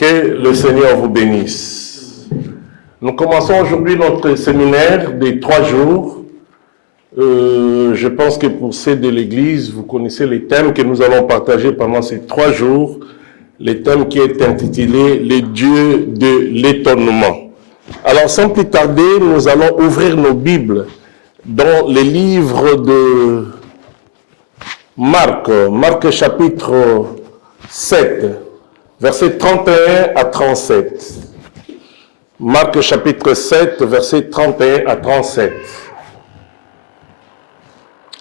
Que le Seigneur vous bénisse. Nous commençons aujourd'hui notre séminaire des 3 jours. Je pense que pour ceux de l'Église, vous connaissez les thèmes que nous allons partager pendant ces 3 jours. Le thème qui est intitulé « Les dieux de l'étonnement ». Alors, sans plus tarder, nous allons ouvrir nos Bibles dans les livres de Marc chapitre 7, versets 31 à 37. Marc chapitre 7, versets 31 à 37.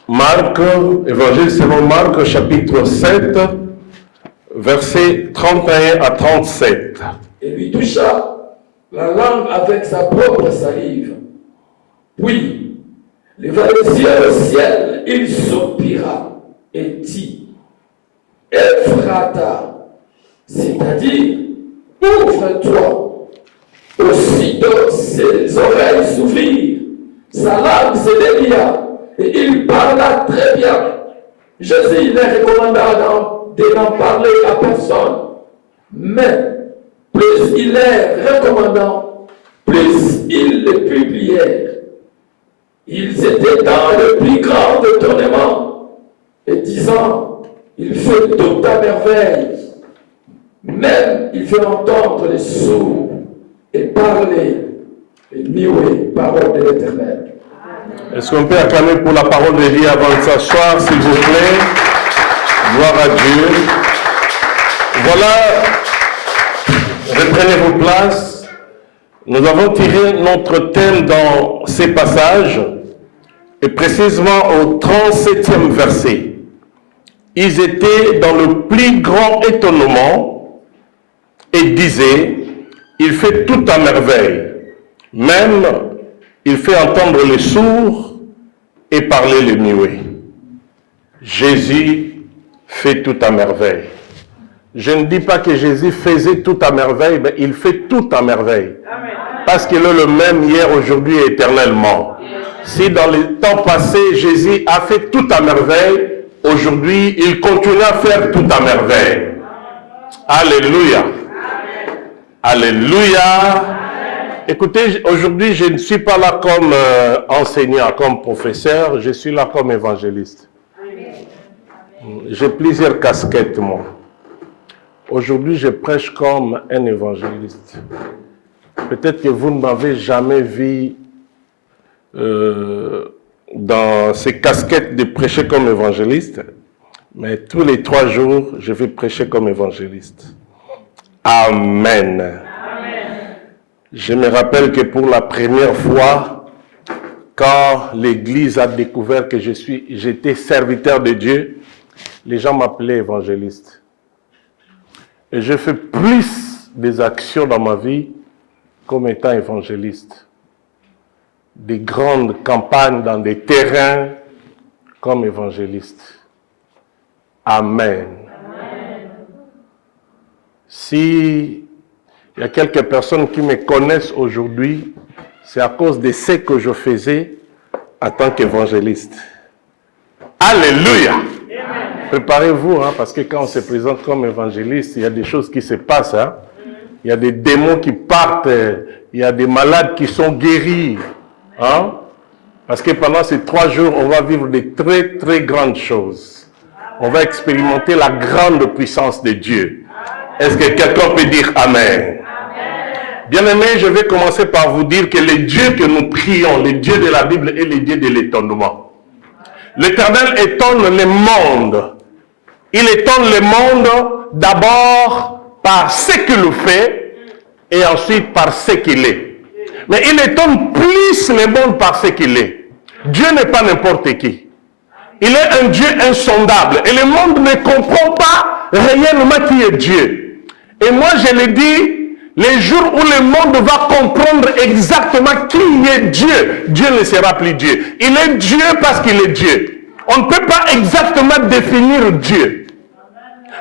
Marc, évangile selon Marc chapitre 7, versets 31 à 37. Et lui toucha la langue avec sa propre salive. Puis, leva les yeux au ciel, il soupira et dit, Ephrata, c'est-à-dire, ouvre-toi. Aussitôt ses oreilles s'ouvrirent, sa langue se délia, et il parla très bien. Jésus ne recommanda de n'en parler à personne, mais plus il les recommandant, plus ils les publièrent. Ils étaient dans le plus grand étonnement, et disant, il fait toute ta merveille. Même il fait entendre les sourds et parler les muets, parole de l'Éternel. Est-ce qu'on peut acclamer pour la parole de Dieu avant de s'asseoir, s'il vous plaît? Gloire à Dieu. Voilà, reprenez vos places. Nous avons tiré notre thème dans ces passages, et précisément au 37e verset. Ils étaient dans le plus grand étonnement et disaient, il fait tout à merveille. Même, il fait entendre les sourds et parler les muets. Jésus fait tout à merveille. Je ne dis pas que Jésus faisait tout à merveille, mais il fait tout à merveille. Amen. Parce qu'il est le même hier, aujourd'hui et éternellement. Si dans les temps passés, Jésus a fait tout à merveille, aujourd'hui, il continue à faire tout à merveille. Alléluia. Alléluia. Écoutez, aujourd'hui, je ne suis pas là comme enseignant, comme professeur, je suis là comme évangéliste. J'ai plusieurs casquettes, moi. Aujourd'hui, je prêche comme un évangéliste. Peut-être que vous ne m'avez jamais vu dans ces casquettes de prêcher comme évangéliste, mais tous les 3 jours, je vais prêcher comme évangéliste. Amen. Amen. Je me rappelle que pour la première fois, quand l'Église a découvert que j'étais serviteur de Dieu, les gens m'appelaient évangéliste. Et je fais plus des actions dans ma vie comme étant évangéliste. Des grandes campagnes dans des terrains comme évangéliste. Amen. Amen. Si il y a quelques personnes qui me connaissent aujourd'hui, c'est à cause de ce que je faisais en tant qu'évangéliste. Alléluia. Préparez-vous, parce que quand on se présente comme évangéliste, il y a des choses qui se passent. Il y a des démons qui partent, il y a des malades qui sont guéris. Parce que pendant ces 3 jours, on va vivre de très, très grandes choses. On va expérimenter la grande puissance de Dieu. Est-ce que quelqu'un peut dire Amen? Bien-aimés, je vais commencer par vous dire que le Dieu que nous prions, le Dieu de la Bible, est le Dieu de l'étonnement. L'Éternel étonne le monde. Il étonne le monde d'abord par ce qu'il fait et ensuite par ce qu'il est. Mais il étonne plus le monde par ce qu'il est. Dieu n'est pas n'importe qui. Il est un Dieu insondable. Et le monde ne comprend pas réellement qui est Dieu. Et moi, je le dis, les jours où le monde va comprendre exactement qui est Dieu, Dieu ne sera plus Dieu. Il est Dieu parce qu'il est Dieu. On ne peut pas exactement définir Dieu.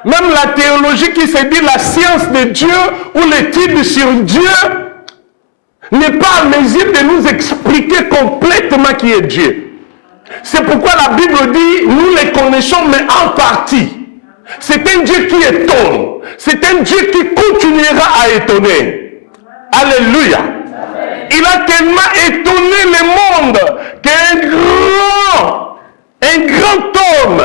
Même la théologie qui se dit la science de Dieu ou l'étude sur Dieu n'est pas en mesure de nous expliquer complètement qui est Dieu. C'est pourquoi la Bible dit, nous les connaissons mais en partie. C'est un Dieu qui étonne. C'est un Dieu qui continuera à étonner. Alléluia. Il a tellement étonné le monde qu'un grand homme,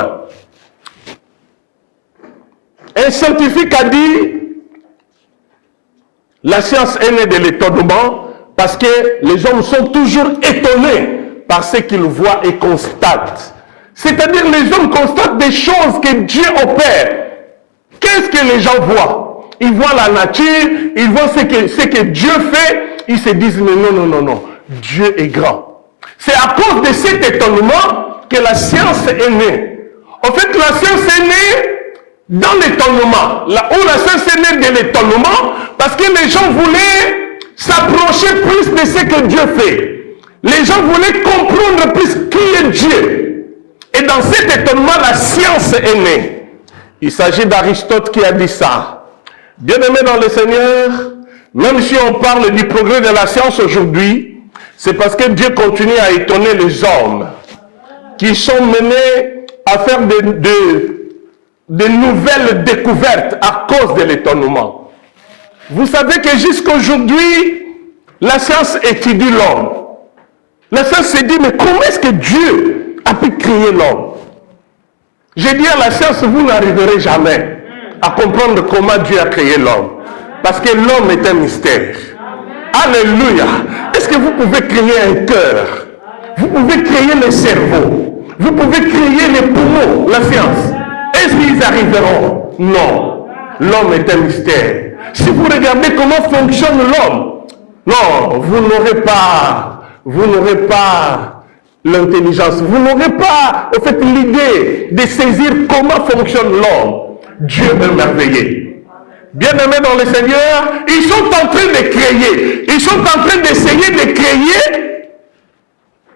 un scientifique a dit, la science est née de l'étonnement parce que les hommes sont toujours étonnés par ce qu'ils voient et constatent. C'est-à-dire les hommes constatent des choses que Dieu opère. Qu'est-ce que les gens voient? Ils voient la nature, ils voient ce que Dieu fait, ils se disent mais non, Dieu est grand. C'est à cause de cet étonnement que la science est née. En fait, la science est née dans l'étonnement. Là où la science est née de l'étonnement, parce que les gens voulaient s'approcher plus de ce que Dieu fait. Les gens voulaient comprendre plus qui est Dieu. Et dans cet étonnement, la science est née. Il s'agit d'Aristote qui a dit ça. Bien-aimés dans le Seigneur, même si on parle du progrès de la science aujourd'hui, c'est parce que Dieu continue à étonner les hommes qui sont menés à faire de nouvelles découvertes à cause de l'étonnement. Vous savez que jusqu'aujourd'hui, la science étudie l'homme. La science se dit, mais comment est-ce que Dieu a pu créer l'homme? J'ai dit à la science, vous n'arriverez jamais à comprendre comment Dieu a créé l'homme. Parce que l'homme est un mystère. Alléluia. Est-ce que vous pouvez créer un cœur? Vous pouvez créer le cerveau. Vous pouvez créer les poumons, la science. Est-ce qu'ils arriveront? Non. L'homme est un mystère. Si vous regardez comment fonctionne l'homme, non, vous n'aurez pas l'intelligence. Vous n'aurez pas, en fait, l'idée de saisir comment fonctionne l'homme. Dieu est merveilleux. Bien-aimés dans le Seigneur, ils sont en train de créer. Ils sont en train d'essayer de créer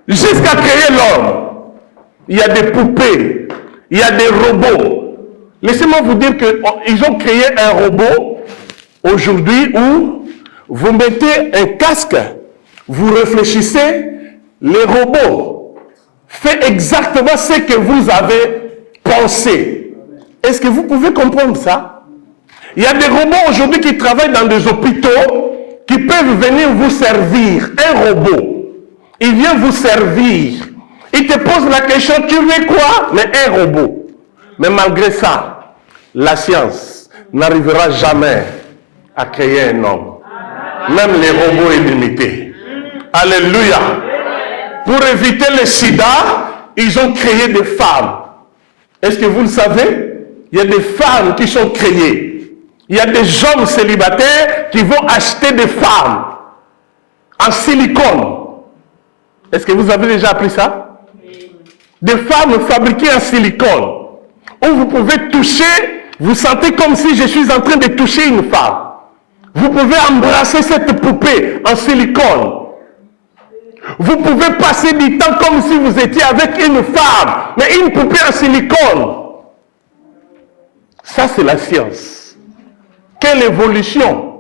jusqu'à créer l'homme. Il y a des poupées. Il y a des robots. Laissez-moi vous dire qu'ils ont créé un robot aujourd'hui où vous mettez un casque, vous réfléchissez, le robot fait exactement ce que vous avez pensé. Est-ce que vous pouvez comprendre ça? Il y a des robots aujourd'hui qui travaillent dans des hôpitaux qui peuvent venir vous servir. Un robot, il vient vous servir. Il te pose la question, tu veux quoi? Mais un robot. Mais malgré ça, la science n'arrivera jamais à créer un homme. Même les robots illimités. Alléluia. Pour éviter le sida, ils ont créé des femmes. Est-ce que vous le savez? Il y a des femmes qui sont créées. Il y a des hommes célibataires qui vont acheter des femmes en silicone. Est-ce que vous avez déjà appris ça? Des femmes fabriquées en silicone. Où vous pouvez toucher, vous sentez comme si je suis en train de toucher une femme. Vous pouvez embrasser cette poupée en silicone. Vous pouvez passer du temps comme si vous étiez avec une femme, mais une poupée en silicone. Ça, c'est la science. Quelle évolution!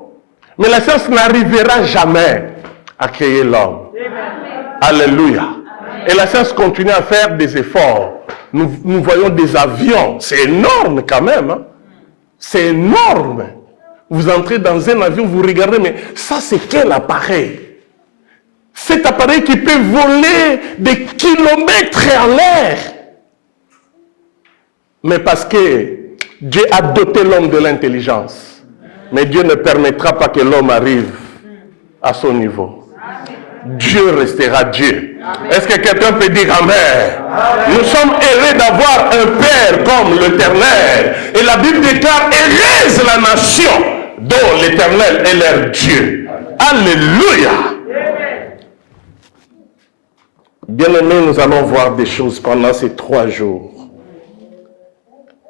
Mais la science n'arrivera jamais à créer l'homme. Alléluia. Et la science continue à faire des efforts. Nous voyons des avions. C'est énorme quand même. Hein? C'est énorme. Vous entrez dans un avion, vous regardez, mais ça c'est quel appareil? Cet appareil qui peut voler des kilomètres en l'air. Mais parce que Dieu a doté l'homme de l'intelligence. Mais Dieu ne permettra pas que l'homme arrive à son niveau. Dieu restera Dieu. Est-ce que quelqu'un peut dire Amen? Nous sommes heureux d'avoir un Père comme l'Éternel. Et la Bible déclare, heureuse la nation dont l'Éternel est leur Dieu. Alléluia. Bien-aimés, nous allons voir des choses pendant ces 3 jours.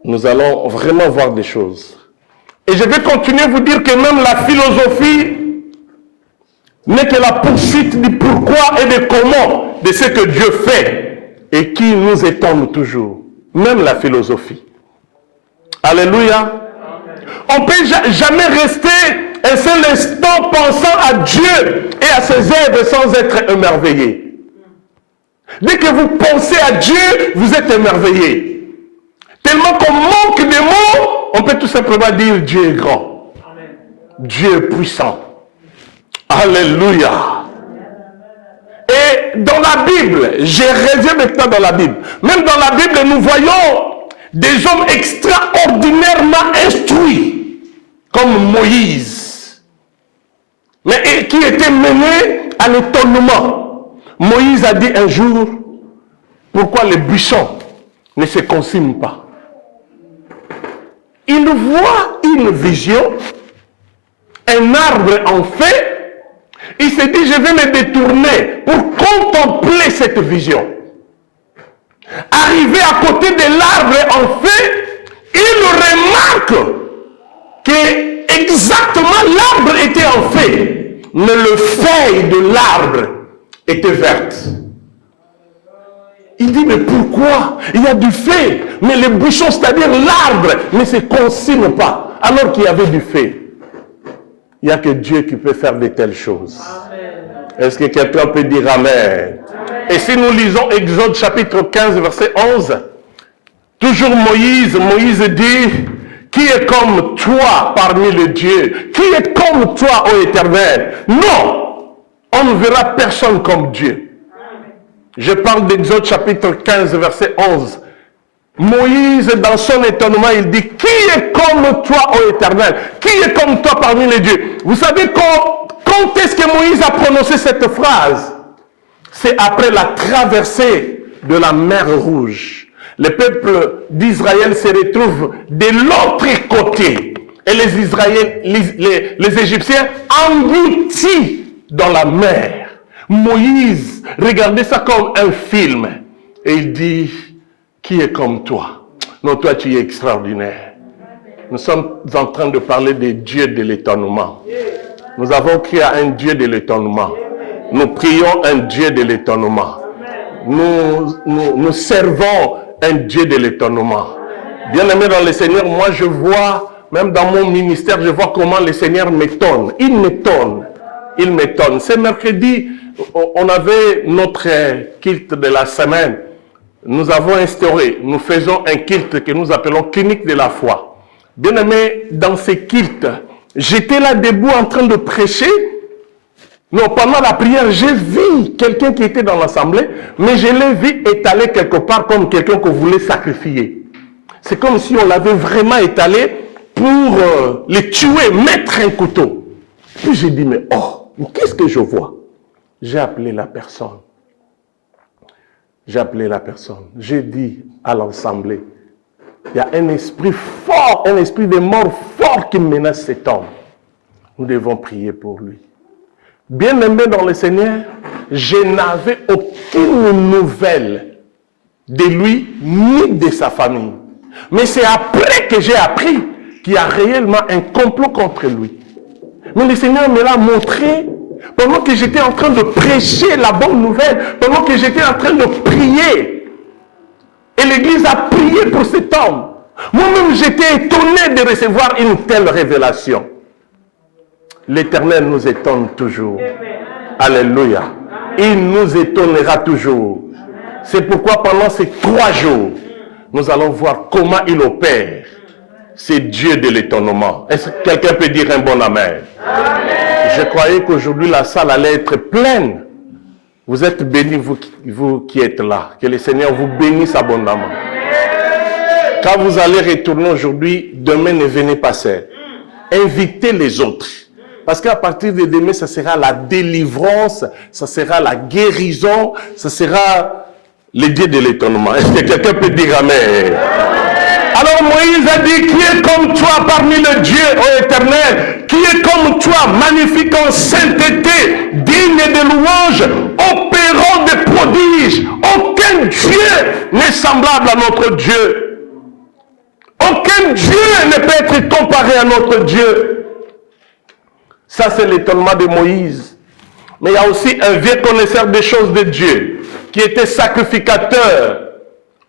Nous allons vraiment voir des choses. Et je vais continuer à vous dire que même la philosophie n'est que la poursuite du pourquoi et de comment de ce que Dieu fait et qui nous étonne toujours. Même la philosophie. Alléluia. On ne peut jamais rester un seul instant pensant à Dieu et à ses œuvres sans être émerveillé. Dès que vous pensez à Dieu, vous êtes émerveillé. Tellement qu'on manque de mots, on peut tout simplement dire Dieu est grand. Amen. Dieu est puissant. Alléluia. Et dans la Bible, je reviens maintenant dans la Bible. Même dans la Bible, nous voyons des hommes extraordinairement instruits, comme Moïse, mais qui étaient menés à l'étonnement. Moïse a dit un jour, pourquoi les buissons ne se consument pas? Il voit une vision, un arbre en feu. Il s'est dit, je vais me détourner pour contempler cette vision. Arrivé à côté de l'arbre en feu, il remarque que exactement l'arbre était en feu, mais le feuille de l'arbre était verte. Il dit, mais pourquoi? Il y a du feu, mais les buissons, c'est-à-dire l'arbre, ne se consument pas, alors qu'il y avait du feu. Il n'y a que Dieu qui peut faire de telles choses. Est-ce que quelqu'un peut dire Amen? Et si nous lisons Exode chapitre 15, verset 11, toujours Moïse dit, qui est comme toi parmi les dieux? Qui est comme toi, ô Éternel? Non, on ne verra personne comme Dieu. Je parle d'Exode chapitre 15, verset 11. Moïse, dans son étonnement, il dit, qui est comme toi, ô Éternel? Qui est comme toi parmi les dieux? Vous savez quand est-ce que Moïse a prononcé cette phrase? C'est après la traversée de la mer Rouge. Le peuple d'Israël se retrouve de l'autre côté. Et les Israéliens, les Égyptiens engloutis dans la mer. Moïse regardait ça comme un film. Et il dit, qui est comme toi? Non, toi tu es extraordinaire. Nous sommes en train de parler des dieux de l'étonnement. Nous avons crié à un Dieu de l'étonnement. Nous prions un Dieu de l'étonnement. Nous servons un Dieu de l'étonnement. Bien-aimé dans le Seigneur, moi je vois, même dans mon ministère, je vois comment le Seigneur m'étonne. Il m'étonne. Il m'étonne. Ce mercredi, on avait notre culte de la semaine. Nous avons instauré, nous faisons un culte que nous appelons clinique de la foi. Bien-aimé, dans ce culte, j'étais là debout en train de prêcher. Non, pendant la prière, j'ai vu quelqu'un qui était dans l'assemblée, mais je l'ai vu étalé quelque part comme quelqu'un qu'on voulait sacrifier. C'est comme si on l'avait vraiment étalé pour les tuer, mettre un couteau. Puis j'ai dit, mais qu'est-ce que je vois? J'ai appelé la personne. J'ai appelé la personne. J'ai dit à l'assemblée, il y a un esprit fort, un esprit de mort fort qui menace cet homme. Nous devons prier pour lui. Bien-aimé dans le Seigneur, je n'avais aucune nouvelle de lui ni de sa famille. Mais c'est après que j'ai appris qu'il y a réellement un complot contre lui. Mais le Seigneur me l'a montré pendant que j'étais en train de prêcher la bonne nouvelle, pendant que j'étais en train de prier. Et l'Église a prié pour cet homme. Moi-même, j'étais étonné de recevoir une telle révélation. L'Éternel nous étonne toujours. Alléluia. Il nous étonnera toujours. C'est pourquoi pendant ces 3 jours, nous allons voir comment il opère. C'est Dieu de l'étonnement. Est-ce que quelqu'un peut dire un bon amen? Amen. Je croyais qu'aujourd'hui la salle allait être pleine. Vous êtes bénis, vous qui êtes là. Que le Seigneur vous bénisse abondamment. Amen. Quand vous allez retourner aujourd'hui, demain ne venez pas seul. Invitez les autres. Parce qu'à partir de demain, ça sera la délivrance, ça sera la guérison, ça sera le Dieu de l'étonnement. Est-ce que quelqu'un peut dire amen? Alors Moïse a dit, qui est comme toi parmi les dieux, ô Éternel? Qui est comme toi, magnifique en sainteté, digne de louange, opérant des prodiges? Aucun Dieu n'est semblable à notre Dieu. Aucun Dieu ne peut être comparé à notre Dieu. Ça, c'est l'étonnement de Moïse. Mais il y a aussi un vieux connaisseur des choses de Dieu, qui était sacrificateur,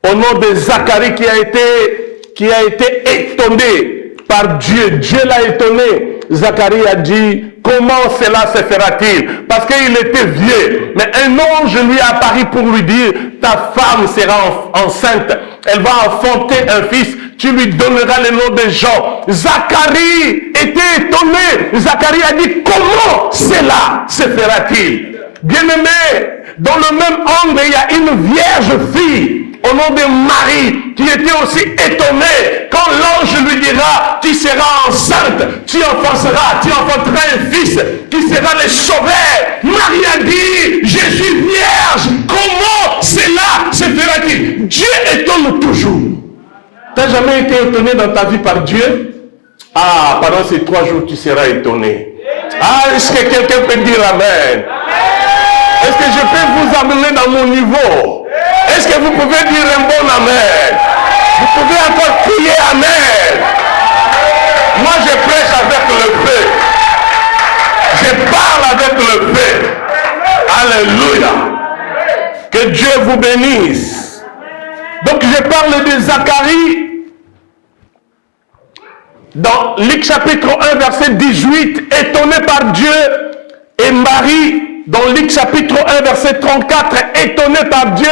au nom de Zacharie, qui a été étonné par Dieu. Dieu l'a étonné. Zacharie a dit, comment cela se fera-t-il? Parce qu'il était vieux. Mais un ange lui est apparu pour lui dire, ta femme sera enceinte. Elle va enfanter un fils. Tu lui donneras le nom de Jean. Zacharie était étonné. Zacharie a dit, comment cela se fera-t-il? Bien-aimé, dans le même angle, il y a une vierge fille au nom de Marie, qui était aussi étonnée quand l'ange lui dira, tu seras enceinte, tu enfanteras un fils qui sera le sauveur. Marie a dit, je suis vierge, comment cela se fera-t-il? Dieu étonne toujours. Tu n'as jamais été étonné dans ta vie par Dieu? Ah, pendant ces 3 jours, tu seras étonné. Ah, est-ce que quelqu'un peut dire Amen? Est-ce que je peux vous amener dans mon niveau? Est-ce que vous pouvez dire un bon Amen? Vous pouvez encore crier Amen. Moi, je prêche avec le feu. Je parle avec le feu. Alléluia. Que Dieu vous bénisse. Donc, je parle de Zacharie. Dans Luc chapitre 1, verset 18, étonné par Dieu, et Marie, dans Luc chapitre 1, verset 34, étonné par Dieu.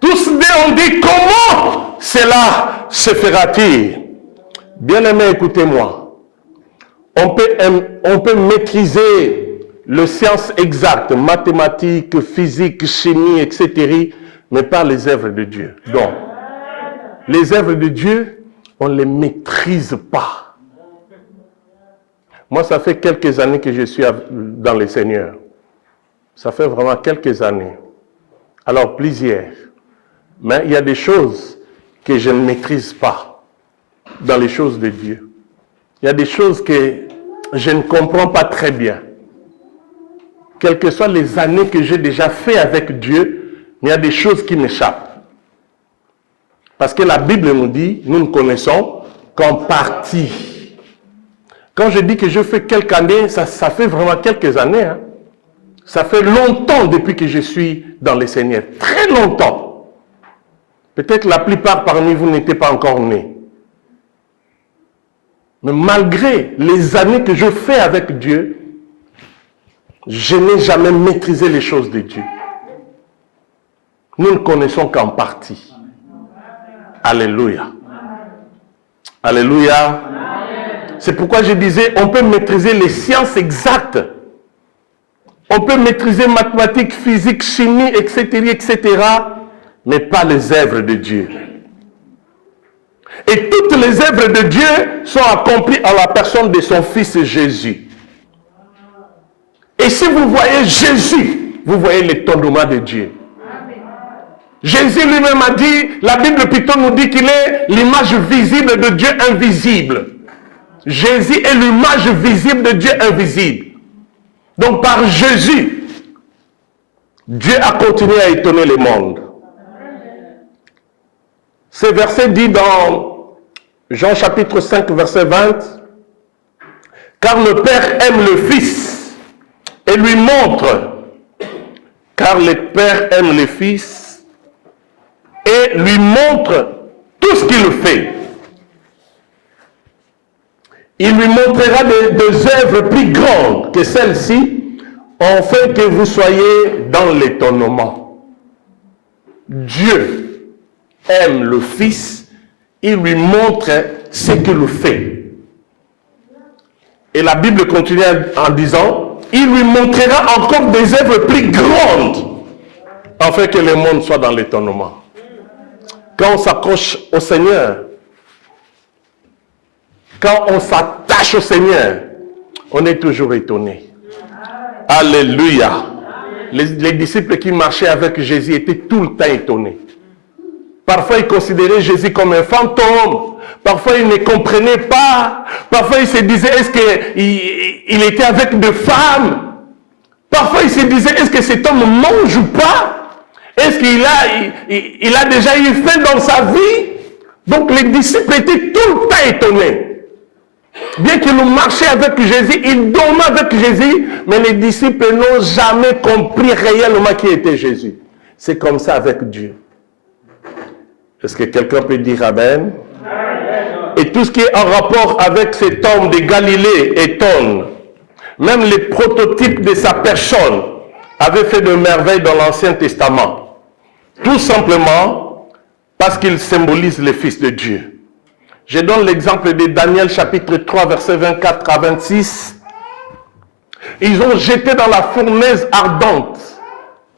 Tous deux ont dit, comment cela se fera-t-il? Bien-aimés, écoutez-moi. On peut maîtriser les sciences exactes, mathématiques, physique, chimie, etc., mais pas les œuvres de Dieu. Donc, les œuvres de Dieu, on ne les maîtrise pas. Moi, ça fait quelques années que je suis dans le Seigneur. Ça fait vraiment quelques années. Alors, plusieurs. Mais il y a des choses que je ne maîtrise pas dans les choses de Dieu. Il y a des choses que je ne comprends pas très bien. Quelles que soient les années que j'ai déjà fait avec Dieu, il y a des choses qui m'échappent. Parce que la Bible nous dit, nous ne connaissons qu'en partie. Quand je dis que je fais quelques années, ça fait vraiment quelques années. Hein. Ça fait longtemps depuis que je suis dans le Seigneur. Très longtemps. Peut-être la plupart parmi vous n'étaient pas encore nés. Mais malgré les années que je fais avec Dieu, je n'ai jamais maîtrisé les choses de Dieu. Nous ne connaissons qu'en partie. Alléluia. Alléluia. C'est pourquoi je disais, on peut maîtriser les sciences exactes. On peut maîtriser mathématiques, physique, chimie, etc., etc., mais pas les œuvres de Dieu. Et toutes les œuvres de Dieu sont accomplies en la personne de son Fils Jésus. Et si vous voyez Jésus, vous voyez l'étonnement de Dieu. Jésus lui-même a dit, la Bible plutôt nous dit qu'il est l'image visible de Dieu invisible. Jésus est l'image visible de Dieu invisible. Donc par Jésus, Dieu a continué à étonner le monde. Ce verset dit dans Jean chapitre 5, verset 20, « Car le Père aime le Fils et lui montre, car le Père aime le Fils et lui montre tout ce qu'il fait. Il lui montrera des œuvres plus grandes que celles-ci, afin que vous soyez dans l'étonnement. » Dieu aime le Fils, il lui montre ce qu'il fait. Et la Bible continue en disant, il lui montrera encore des œuvres plus grandes, afin que le monde soit dans l'étonnement. Quand on s'accroche au Seigneur, quand on s'attache au Seigneur, on est toujours étonné. Alléluia. Les disciples qui marchaient avec Jésus étaient tout le temps étonnés. Parfois, ils considéraient Jésus comme un fantôme. Parfois, ils ne comprenaient pas. Parfois, ils se disaient, est-ce qu'il était avec des femmes? Parfois, ils se disaient, est-ce que cet homme mange ou pas? Est-ce qu'il a déjà eu faim dans sa vie? Donc, les disciples étaient tout le temps étonnés. Bien qu'ils marchaient avec Jésus, ils dormaient avec Jésus, mais les disciples n'ont jamais compris réellement qui était Jésus. C'est comme ça avec Dieu. Est-ce que quelqu'un peut dire Amen? Et tout ce qui est en rapport avec cet homme de Galilée étonne. même les prototypes de sa personne avaient fait de merveilles dans l'Ancien Testament. Tout simplement parce qu'il symbolise le Fils de Dieu. Je donne l'exemple de Daniel chapitre 3 versets 24 à 26. Ils ont jeté dans la fournaise ardente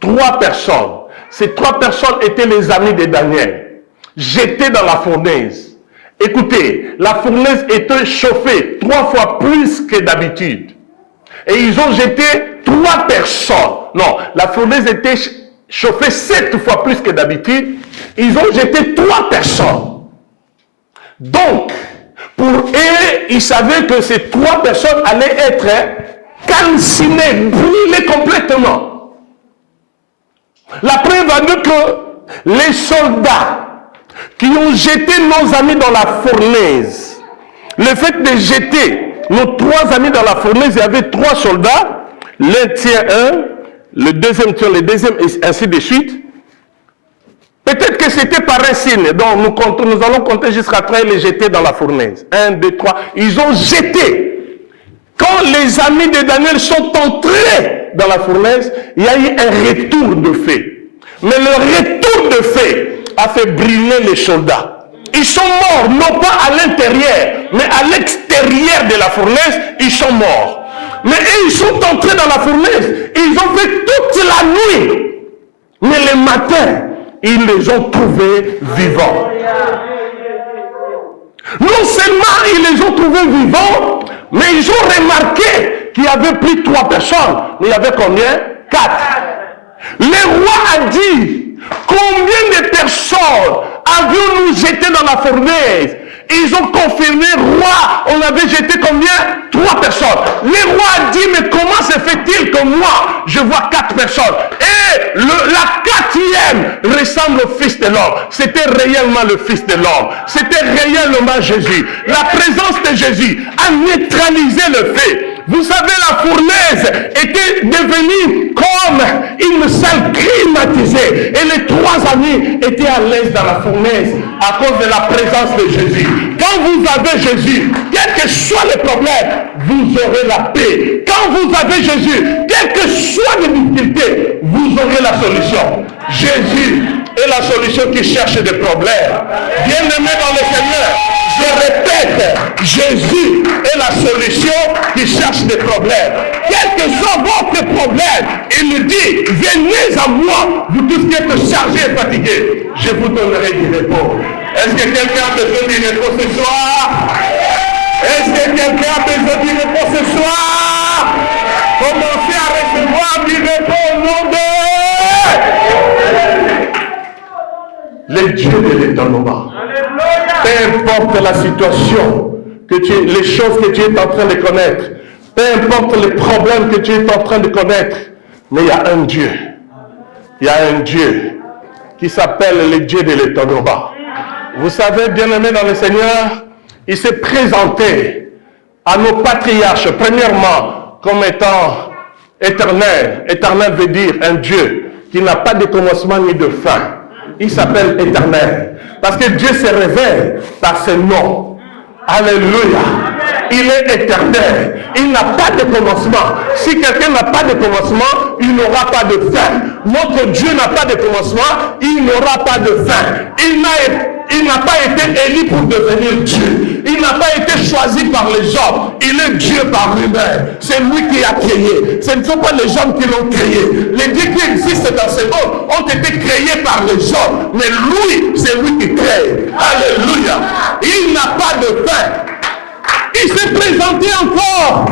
3 personnes. Ces 3 personnes étaient les amis de Daniel. Jetés dans la fournaise. Écoutez, la fournaise était chauffée 3 fois plus que d'habitude. Et ils ont jeté 3 personnes. Non, la fournaise était chauffée 7 fois plus que d'habitude. Ils ont jeté 3 personnes. Donc, pour eux, ils savaient que ces 3 personnes allaient être calcinées, brûlées complètement. La preuve a dit que les soldats qui ont jeté nos amis dans la fournaise, le fait de jeter nos 3 amis dans la fournaise, il y avait 3 soldats, l'un tient un, le deuxième tient le deuxième, et ainsi de suite. Peut-être que c'était par un signe, donc nous allons compter jusqu'à 3 et les jeter dans la fournaise. 1, 2, 3, ils ont jeté. Quand les amis de Daniel sont entrés dans la fournaise, il y a eu un retour de feu. Mais le retour de feu a fait brûler les soldats. Ils sont morts, non pas à l'intérieur, mais à l'extérieur de la fournaise, ils sont morts. Mais eux, ils sont entrés dans la fournaise, ils ont fait toute la nuit. Mais le matin, ils les ont trouvés vivants. Non seulement ils les ont trouvés vivants, mais ils ont remarqué qu'il y avait plus 3 personnes. Mais il y avait combien? 4. Le roi a dit, combien de personnes avions-nous jeté dans la fournaise? Ils ont confirmé, roi, on avait jeté combien? 3 personnes. Le roi a dit, mais comment se fait-il que moi, je vois 4 personnes? Et la 4e ressemble au Fils de l'homme. C'était réellement le Fils de l'homme. C'était réellement Jésus. La présence de Jésus a neutralisé le fait. Vous savez, la fournaise était devenue comme une salle climatisée. Et les 3 amis étaient à l'aise dans la fournaise à cause de la présence de Jésus. Quand vous avez Jésus, quel que soit le problème, vous aurez la paix. Quand vous avez Jésus, quelles que soient les difficultés, vous aurez la solution. Jésus est la solution qui cherche des problèmes. Bien-aimé dans le Seigneur, je répète, Jésus est la solution qui cherche des problèmes. Quel que soit votre problème, il nous dit, venez à moi, vous tous qui êtes chargés et fatigués, je vous donnerai du repos. Est-ce que quelqu'un a besoin du repos ce soir? Est-ce que quelqu'un a besoin du repos ce soir? Commencez à recevoir du repos au nom de le Dieu de l'étonnement. Peu importe la situation, les choses que tu es en train de connaître, peu importe les problèmes que tu es en train de connaître, mais il y a un Dieu. Il y a un Dieu qui s'appelle le Dieu de l'étonnement. Vous savez, bien-aimés dans le Seigneur, il s'est présenté à nos patriarches, premièrement, comme étant éternel. Éternel veut dire un Dieu qui n'a pas de commencement ni de fin. Il s'appelle éternel. Parce que Dieu se révèle par ses noms. Alléluia. Il est éternel. Il n'a pas de commencement. Si quelqu'un n'a pas de commencement, il n'aura pas de fin. Notre Dieu n'a pas de commencement, il n'aura pas de fin. Il n'a pas été élu pour devenir Dieu. Il n'a pas été choisi par les hommes. Il est Dieu par lui-même. C'est lui qui a créé. Ce ne sont pas les hommes qui l'ont créé. Les dieux qui existent dans ce monde ont été créés par les hommes. Mais lui, c'est lui qui crée. Alléluia. Il n'a pas de fin. Il s'est présenté encore.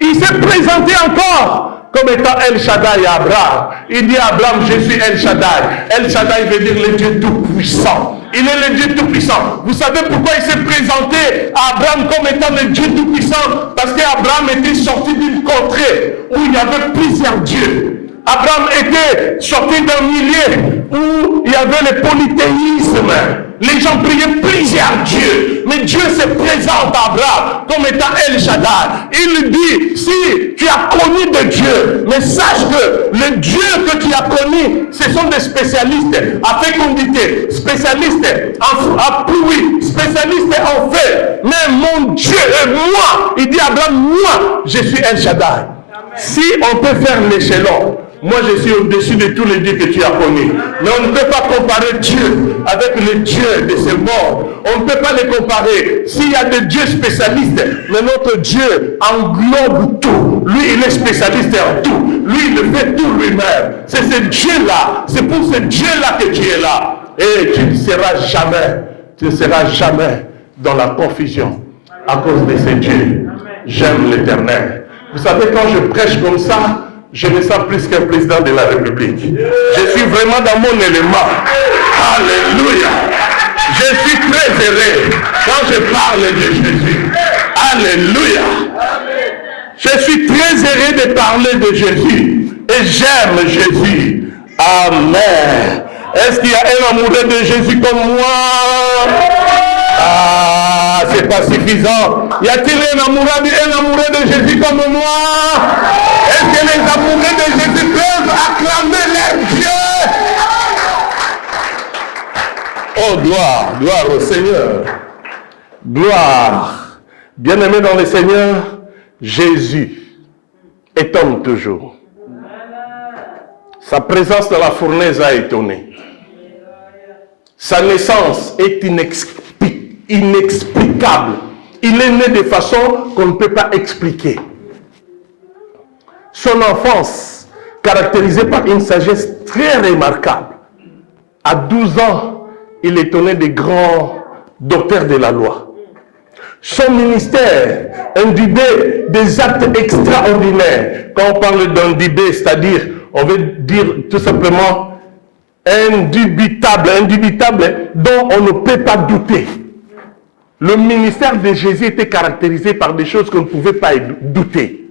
Il s'est présenté encore comme étant El Shaddai à Abraham. Il dit à Abraham, je suis El Shaddai. El Shaddai veut dire le Dieu tout-puissant. Il est le Dieu tout-puissant. Vous savez pourquoi il s'est présenté à Abraham comme étant le Dieu tout-puissant? Parce qu'Abraham était sorti d'une contrée où il y avait plusieurs dieux. Abraham était sorti d'un milieu où il y avait le polythéisme. Les gens priaient plusieurs dieux. Mais Dieu se présente à Abraham comme étant El Shaddai. Il lui dit, si tu as connu de Dieu, mais sache que le Dieu que tu as connu, ce sont des spécialistes en fécondité, spécialistes en pluie, spécialistes en feu. Mais mon ton Dieu et moi. Il dit à Abraham, moi, je suis El Shaddai. Si on peut faire l'échelon, moi je suis au-dessus de tous les dieux que tu as connus. Mais on ne peut pas comparer Dieu avec le Dieu de ce monde. On ne peut pas les comparer. S'il y a des dieux spécialistes, mais notre Dieu englobe tout. Lui, il est spécialiste en tout. Lui, il fait tout lui-même. C'est ce Dieu-là. C'est pour ce Dieu-là que tu es là. Et tu ne seras jamais dans la confusion à cause de ce Dieu. J'aime l'Éternel. Vous savez, quand je prêche comme ça, je me sens plus qu'un président de la République. Je suis vraiment dans mon élément. Alléluia. Je suis très heureux quand je parle de Jésus. Alléluia. Je suis très heureux de parler de Jésus. Et j'aime Jésus. Amen. Est-ce qu'il y a un amoureux de Jésus comme moi? Ah, c'est pas suffisant. Y a-t-il un amoureux de Jésus comme moi? Est-ce que les amoureux de Jésus peuvent acclamer leur Dieu? Oh, gloire au Seigneur. Gloire. Bien-aimé dans le Seigneur, Jésus étonne toujours. Sa présence dans la fournaise a étonné. Sa naissance est inexplicable. Il est né de façon qu'on ne peut pas expliquer. Son enfance, caractérisée par une sagesse très remarquable. À 12 ans, il étonnait des grands docteurs de la loi. Son ministère, imbibé des actes extraordinaires. Quand on parle d'indibé, c'est-à-dire, on veut dire tout simplement indubitable, dont on ne peut pas douter. Le ministère de Jésus était caractérisé par des choses qu'on ne pouvait pas douter.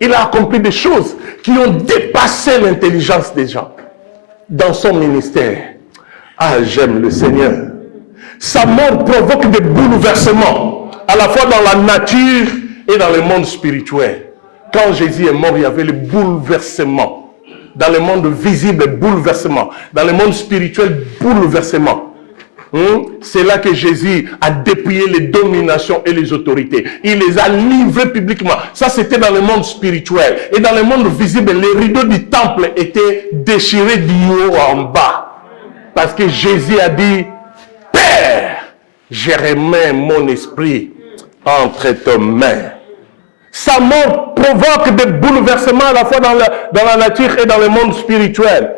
Il a accompli des choses qui ont dépassé l'intelligence des gens dans son ministère. Ah, j'aime le Seigneur. Sa mort provoque des bouleversements, à la fois dans la nature et dans le monde spirituel. Quand Jésus est mort, il y avait le bouleversement. Dans le monde visible, bouleversement. Dans le monde spirituel, bouleversement. C'est là que Jésus a dépouillé les dominations et les autorités. Il les a livrées publiquement. Ça, c'était dans le monde spirituel. Et dans le monde visible, les rideaux du temple étaient déchirés du haut en bas. Parce que Jésus a dit, Père, je remets mon esprit entre tes mains. Sa mort provoque des bouleversements à la fois dans la nature et dans le monde spirituel.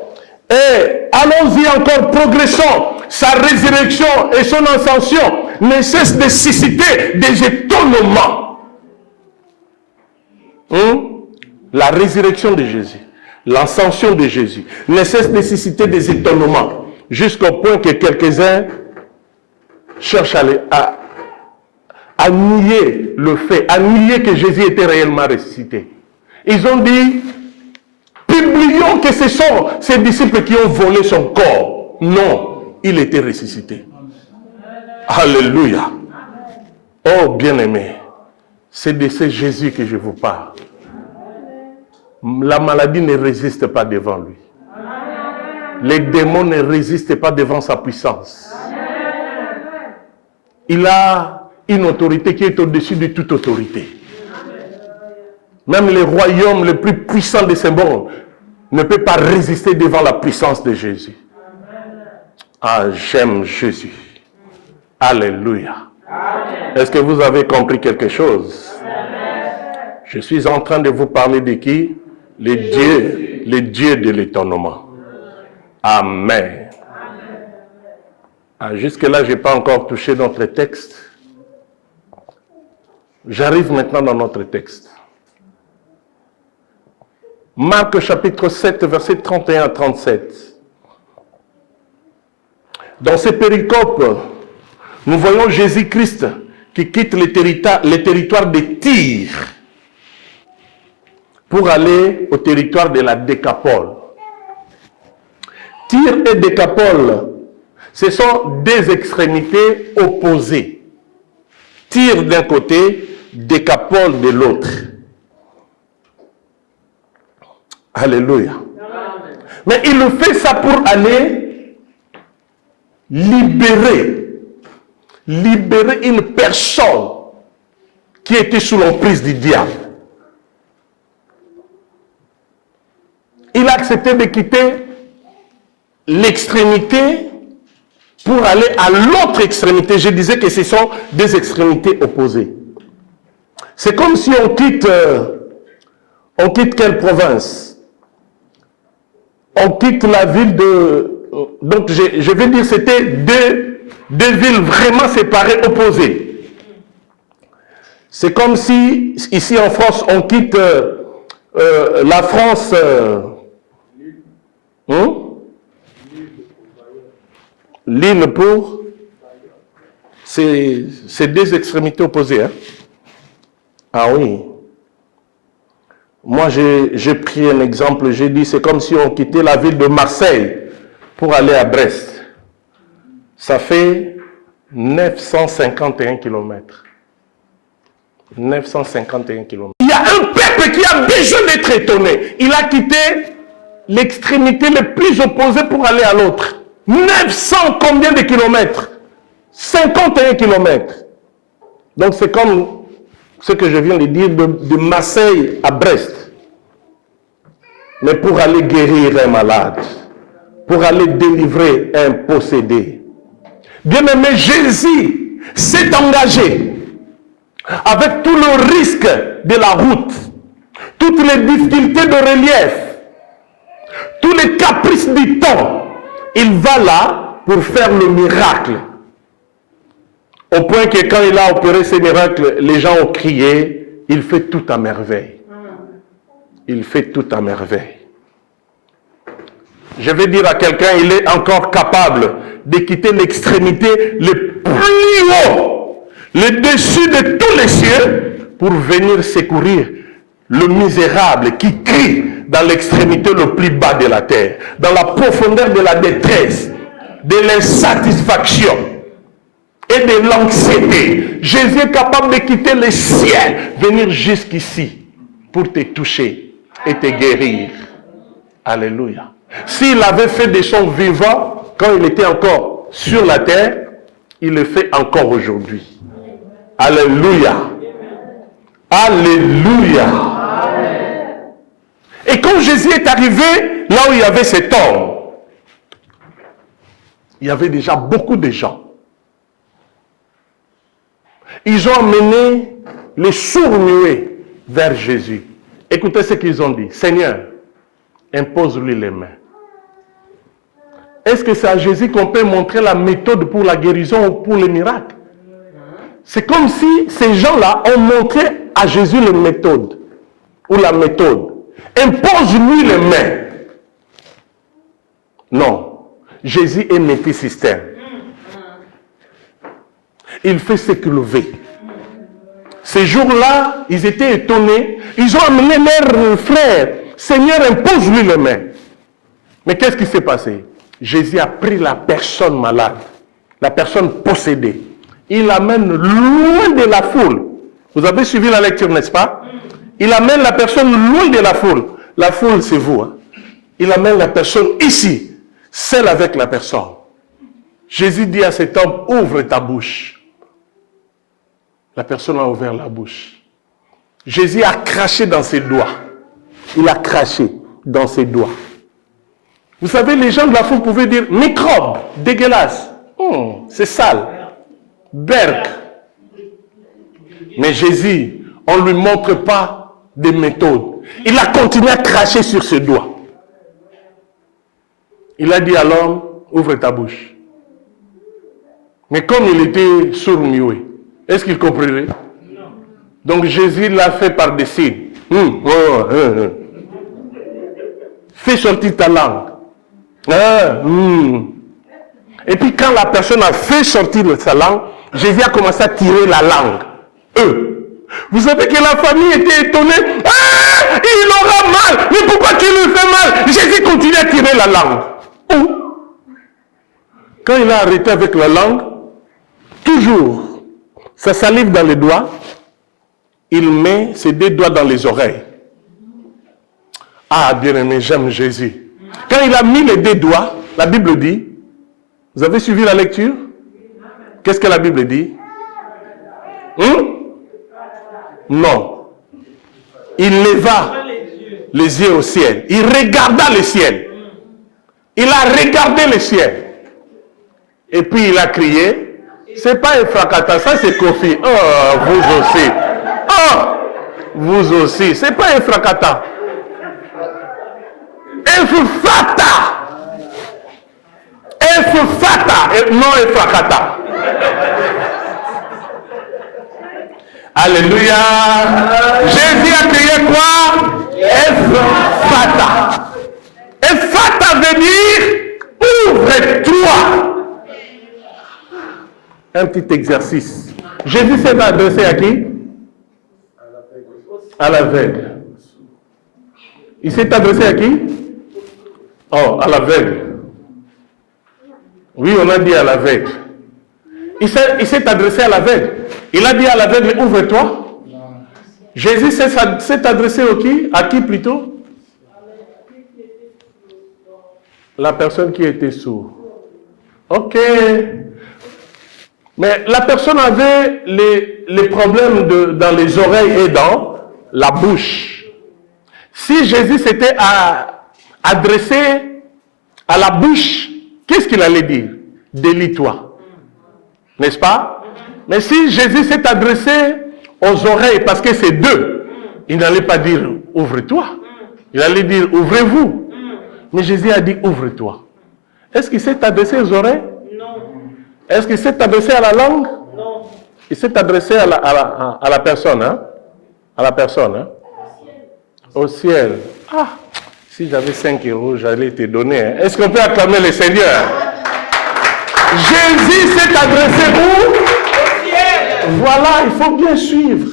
Et allons-y encore, progressons. Sa résurrection et son ascension ne cessent de susciter des étonnements. La résurrection de Jésus, l'ascension de Jésus ne cesse de susciter des étonnements, jusqu'au point que quelques-uns cherchent à nier le fait, à nier que Jésus était réellement ressuscité. Ils ont dit, publions que ce sont ces disciples qui ont volé son corps. Non, il était ressuscité. Alléluia. Oh bien-aimé, c'est de ce Jésus que je vous parle. La maladie ne résiste pas devant lui. Les démons ne résistent pas devant sa puissance. Il a une autorité qui est au-dessus de toute autorité. Même les royaumes les plus puissants de ce monde ne peuvent pas résister devant la puissance de Jésus. Ah, j'aime Jésus. Alléluia. Est-ce que vous avez compris quelque chose? Je suis en train de vous parler de qui? Les dieux de l'étonnement. Amen. Ah, jusque-là, je n'ai pas encore touché notre texte. J'arrive maintenant dans notre texte. Marc chapitre 7, versets 31 à 37. Dans ces péricopes, nous voyons Jésus-Christ qui quitte les territoires de Tyr pour aller au territoire de la Décapole. Tyr et Décapole, ce sont deux extrémités opposées. Tyr d'un côté, Décapole de l'autre. Alléluia. Mais il fait ça pour aller libérer une personne qui était sous l'emprise du diable. Il a accepté de quitter l'extrémité pour aller à l'autre extrémité. Je disais que ce sont des extrémités opposées. C'est comme si on quitte quelle province? On quitte la ville de... Donc je vais dire c'était deux villes vraiment séparées, opposées. C'est comme si, ici en France, on quitte la France... L'île pour... C'est deux extrémités opposées. Hein? Ah oui. Moi, j'ai pris un exemple. J'ai dit, c'est comme si on quittait la ville de Marseille pour aller à Brest. Ça fait 951 km. 951 km. Il y a un peuple qui a besoin d'être étonné. Il a quitté l'extrémité la plus opposée pour aller à l'autre. 900 combien de kilomètres? 51 km. Donc c'est comme ce que je viens de dire de Marseille à Brest. Mais pour aller guérir un malade, pour aller délivrer un possédé. Bien-aimé, Jésus s'est engagé avec tout le risque de la route, toutes les difficultés de relief, tous les caprices du temps. Il va là pour faire le miracle. Au point que quand il a opéré ces miracles, les gens ont crié, il fait tout à merveille. Il fait tout à merveille. Je vais dire à quelqu'un, il est encore capable de quitter l'extrémité le plus haut, le dessus de tous les cieux, pour venir secourir le misérable qui crie dans l'extrémité le plus bas de la terre, dans la profondeur de la détresse, de l'insatisfaction et de l'anxiété. Jésus est capable de quitter le ciel, venir jusqu'ici pour te toucher et te guérir. Alléluia. S'il avait fait de son vivant quand il était encore sur la terre, il le fait encore aujourd'hui. Alléluia. Alléluia. Et quand Jésus est arrivé là où il y avait cet homme, il y avait déjà beaucoup de gens. Ils ont amené les sourds-muets vers Jésus. Écoutez ce qu'ils ont dit. Seigneur, impose-lui les mains. Est-ce que c'est à Jésus qu'on peut montrer la méthode pour la guérison ou pour les miracles? C'est comme si ces gens-là ont montré à Jésus la méthode ou la méthode. Impose-lui les mains. Non. Jésus est multisystème. Il fait ce qu'il veut. Ces jours-là, ils étaient étonnés. Ils ont amené leur frère. Seigneur, impose-lui les mains. Mais qu'est-ce qui s'est passé? Jésus a pris la personne malade, la personne possédée. Il l'amène loin de la foule. Vous avez suivi la lecture, n'est-ce pas? Il amène la personne loin de la foule. La foule, c'est vous. Hein? Il amène la personne ici, seule avec la personne. Jésus dit à cet homme, ouvre ta bouche. La personne a ouvert la bouche. Jésus a craché dans ses doigts. Il a craché dans ses doigts. Vous savez, les gens de la foule pouvaient dire, microbe, dégueulasse. C'est sale. Berk. Mais Jésus, on ne lui montre pas des méthodes. Il a continué à cracher sur ses doigts. Il a dit à l'homme, ouvre ta bouche. Mais comme il était sourd-muet, est-ce qu'il comprenait? Donc Jésus l'a fait par des signes. Fais sortir ta langue. Et puis quand la personne a fait sortir sa langue, Jésus a commencé à tirer la langue. Vous savez que la famille était étonnée. Ah, il aura mal. Mais pourquoi tu lui fais mal? Jésus continue à tirer la langue. Quand il a arrêté avec la langue, toujours, sa salive dans les doigts, il met ses deux doigts dans les oreilles. Ah, bien-aimé, j'aime Jésus. Quand il a mis les deux doigts, la Bible dit, vous avez suivi la lecture? Qu'est-ce que la Bible dit? Non. Il leva les yeux au ciel. Il regarda le ciel. Il a regardé le ciel. Et puis il a crié. C'est pas Ephrakata, ça c'est Kofi. Oh, vous aussi. Oh, vous aussi. C'est pas Ephrakata. Ephphata. Ephphata. Non Ephrakata. Alléluia. Jésus a crié quoi? Ephphata. Ephphata veut dire ouvre-toi. Un petit exercice. Jésus s'est adressé à qui? À l'aveugle. Il s'est adressé à qui? Oh, à l'aveugle. Oui, on a dit à l'aveugle. Il s'est adressé à l'aveugle. Il a dit à l'aveugle, ouvre-toi. Jésus s'est adressé à qui? À qui plutôt? La personne qui était sourde. Ok. Mais la personne avait les problèmes dans les oreilles et dans la bouche. Si Jésus s'était adressé à la bouche, qu'est-ce qu'il allait dire? Délie-toi. N'est-ce pas? Mais si Jésus s'est adressé aux oreilles, parce que c'est deux, il n'allait pas dire ouvre-toi. Il allait dire ouvrez-vous. Mais Jésus a dit ouvre-toi. Est-ce qu'il s'est adressé aux oreilles? Non. Est-ce qu'il s'est adressé à la langue? Non. Il s'est adressé à la personne, hein? À la personne, hein? Au ciel. Ah, si j'avais 5 €, j'allais te donner. Hein? Est-ce qu'on peut acclamer le Seigneur? Jésus s'est adressé où? Au ciel. Voilà, il faut bien suivre.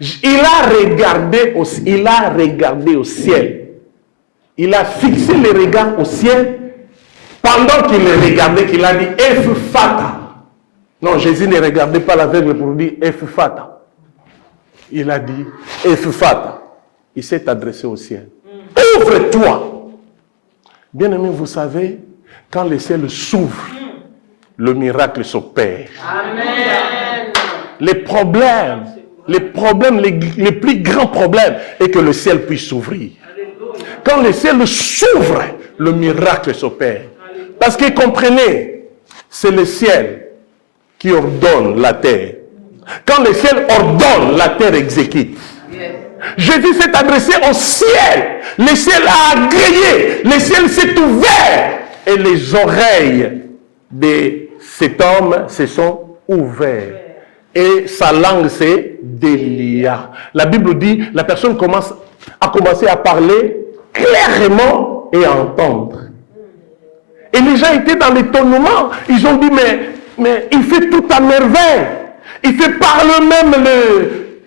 Il a regardé au ciel. Il a fixé le regard au ciel. Pendant qu'il le regardait, qu'il a dit Ephphata. Non, Jésus ne regardait pas l'aveugle pour dire Ephphata. Il a dit Ephphata. Il s'est adressé au ciel. Ouvre-toi. Bien-aimé, vous savez, quand le ciel s'ouvre, le miracle s'opère. Amen. Les problèmes, les plus grands problèmes est que le ciel puisse s'ouvrir. Quand le ciel s'ouvre, le miracle s'opère. Parce que comprenez, c'est le ciel qui ordonne la terre. Quand le ciel ordonne, la terre exécute. Jésus s'est adressé au ciel. Le ciel a agréé. Le ciel s'est ouvert. Et les oreilles de cet homme se sont ouvertes. Et sa langue s'est délia. La Bible dit, la personne a commencé à parler clairement et à entendre. Et les gens étaient dans l'étonnement. Ils ont dit, mais il fait tout à merveille. Il fait parler même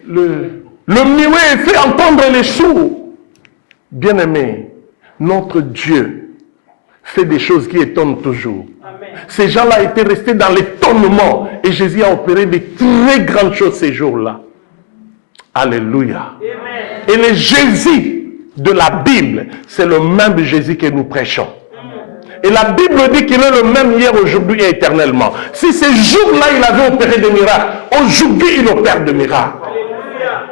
le muet, il fait entendre les sourds. Bien-aimé, notre Dieu fait des choses qui étonnent toujours. Amen. Ces gens-là étaient restés dans l'étonnement. Et Jésus a opéré de très grandes choses ces jours-là. Alléluia. Amen. Et le Jésus de la Bible, c'est le même Jésus que nous prêchons. Et la Bible dit qu'il est le même hier, aujourd'hui et éternellement. Si ces jours-là, il avait opéré des miracles, aujourd'hui, il opère des miracles.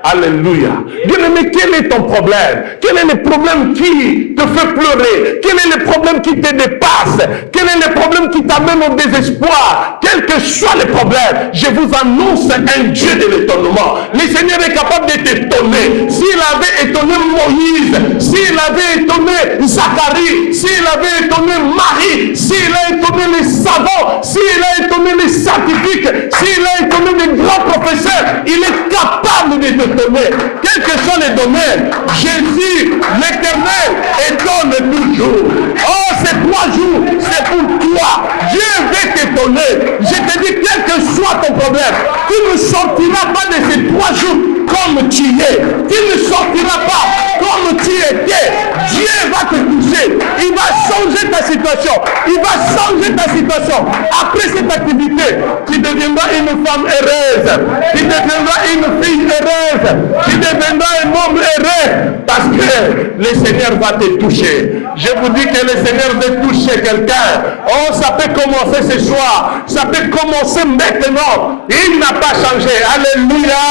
Alléluia. Bien-aimé, quel est ton problème? Quel est le problème qui te fait pleurer? Quel est le problème qui te dépasse? Quel est le problème qui t'amène au désespoir? Quel que soit le problème, je vous annonce un Dieu de l'étonnement. Le Seigneur est capable de t'étonner. S'il avait étonné Moïse, s'il avait étonné Zacharie, s'il avait étonné Marie, s'il a étonné les savants, s'il a étonné les scientifiques, s'il a étonné les grands professeurs, il est capable de t'étonner. Quel que soit les domaines, Jésus, l'Éternel, étonne toujours. Oh, ces 3 jours, c'est pour toi. Dieu veut t'étonner. Je te dis, quel que soit ton problème, tu ne sortiras pas de ces 3 jours comme tu es. Tu ne sortiras pas comme tu étais. Dieu va te toucher. Il va changer ta situation. Il va changer ta situation. Après cette activité, tu deviendras une femme heureuse. Tu deviendras une fille heureuse. Tu deviendras un homme heureux. Parce que le Seigneur va te toucher. Je vous dis que le Seigneur veut toucher quelqu'un. Oh, ça peut commencer ce soir. Ça peut commencer maintenant. Il n'a pas changé. Alléluia.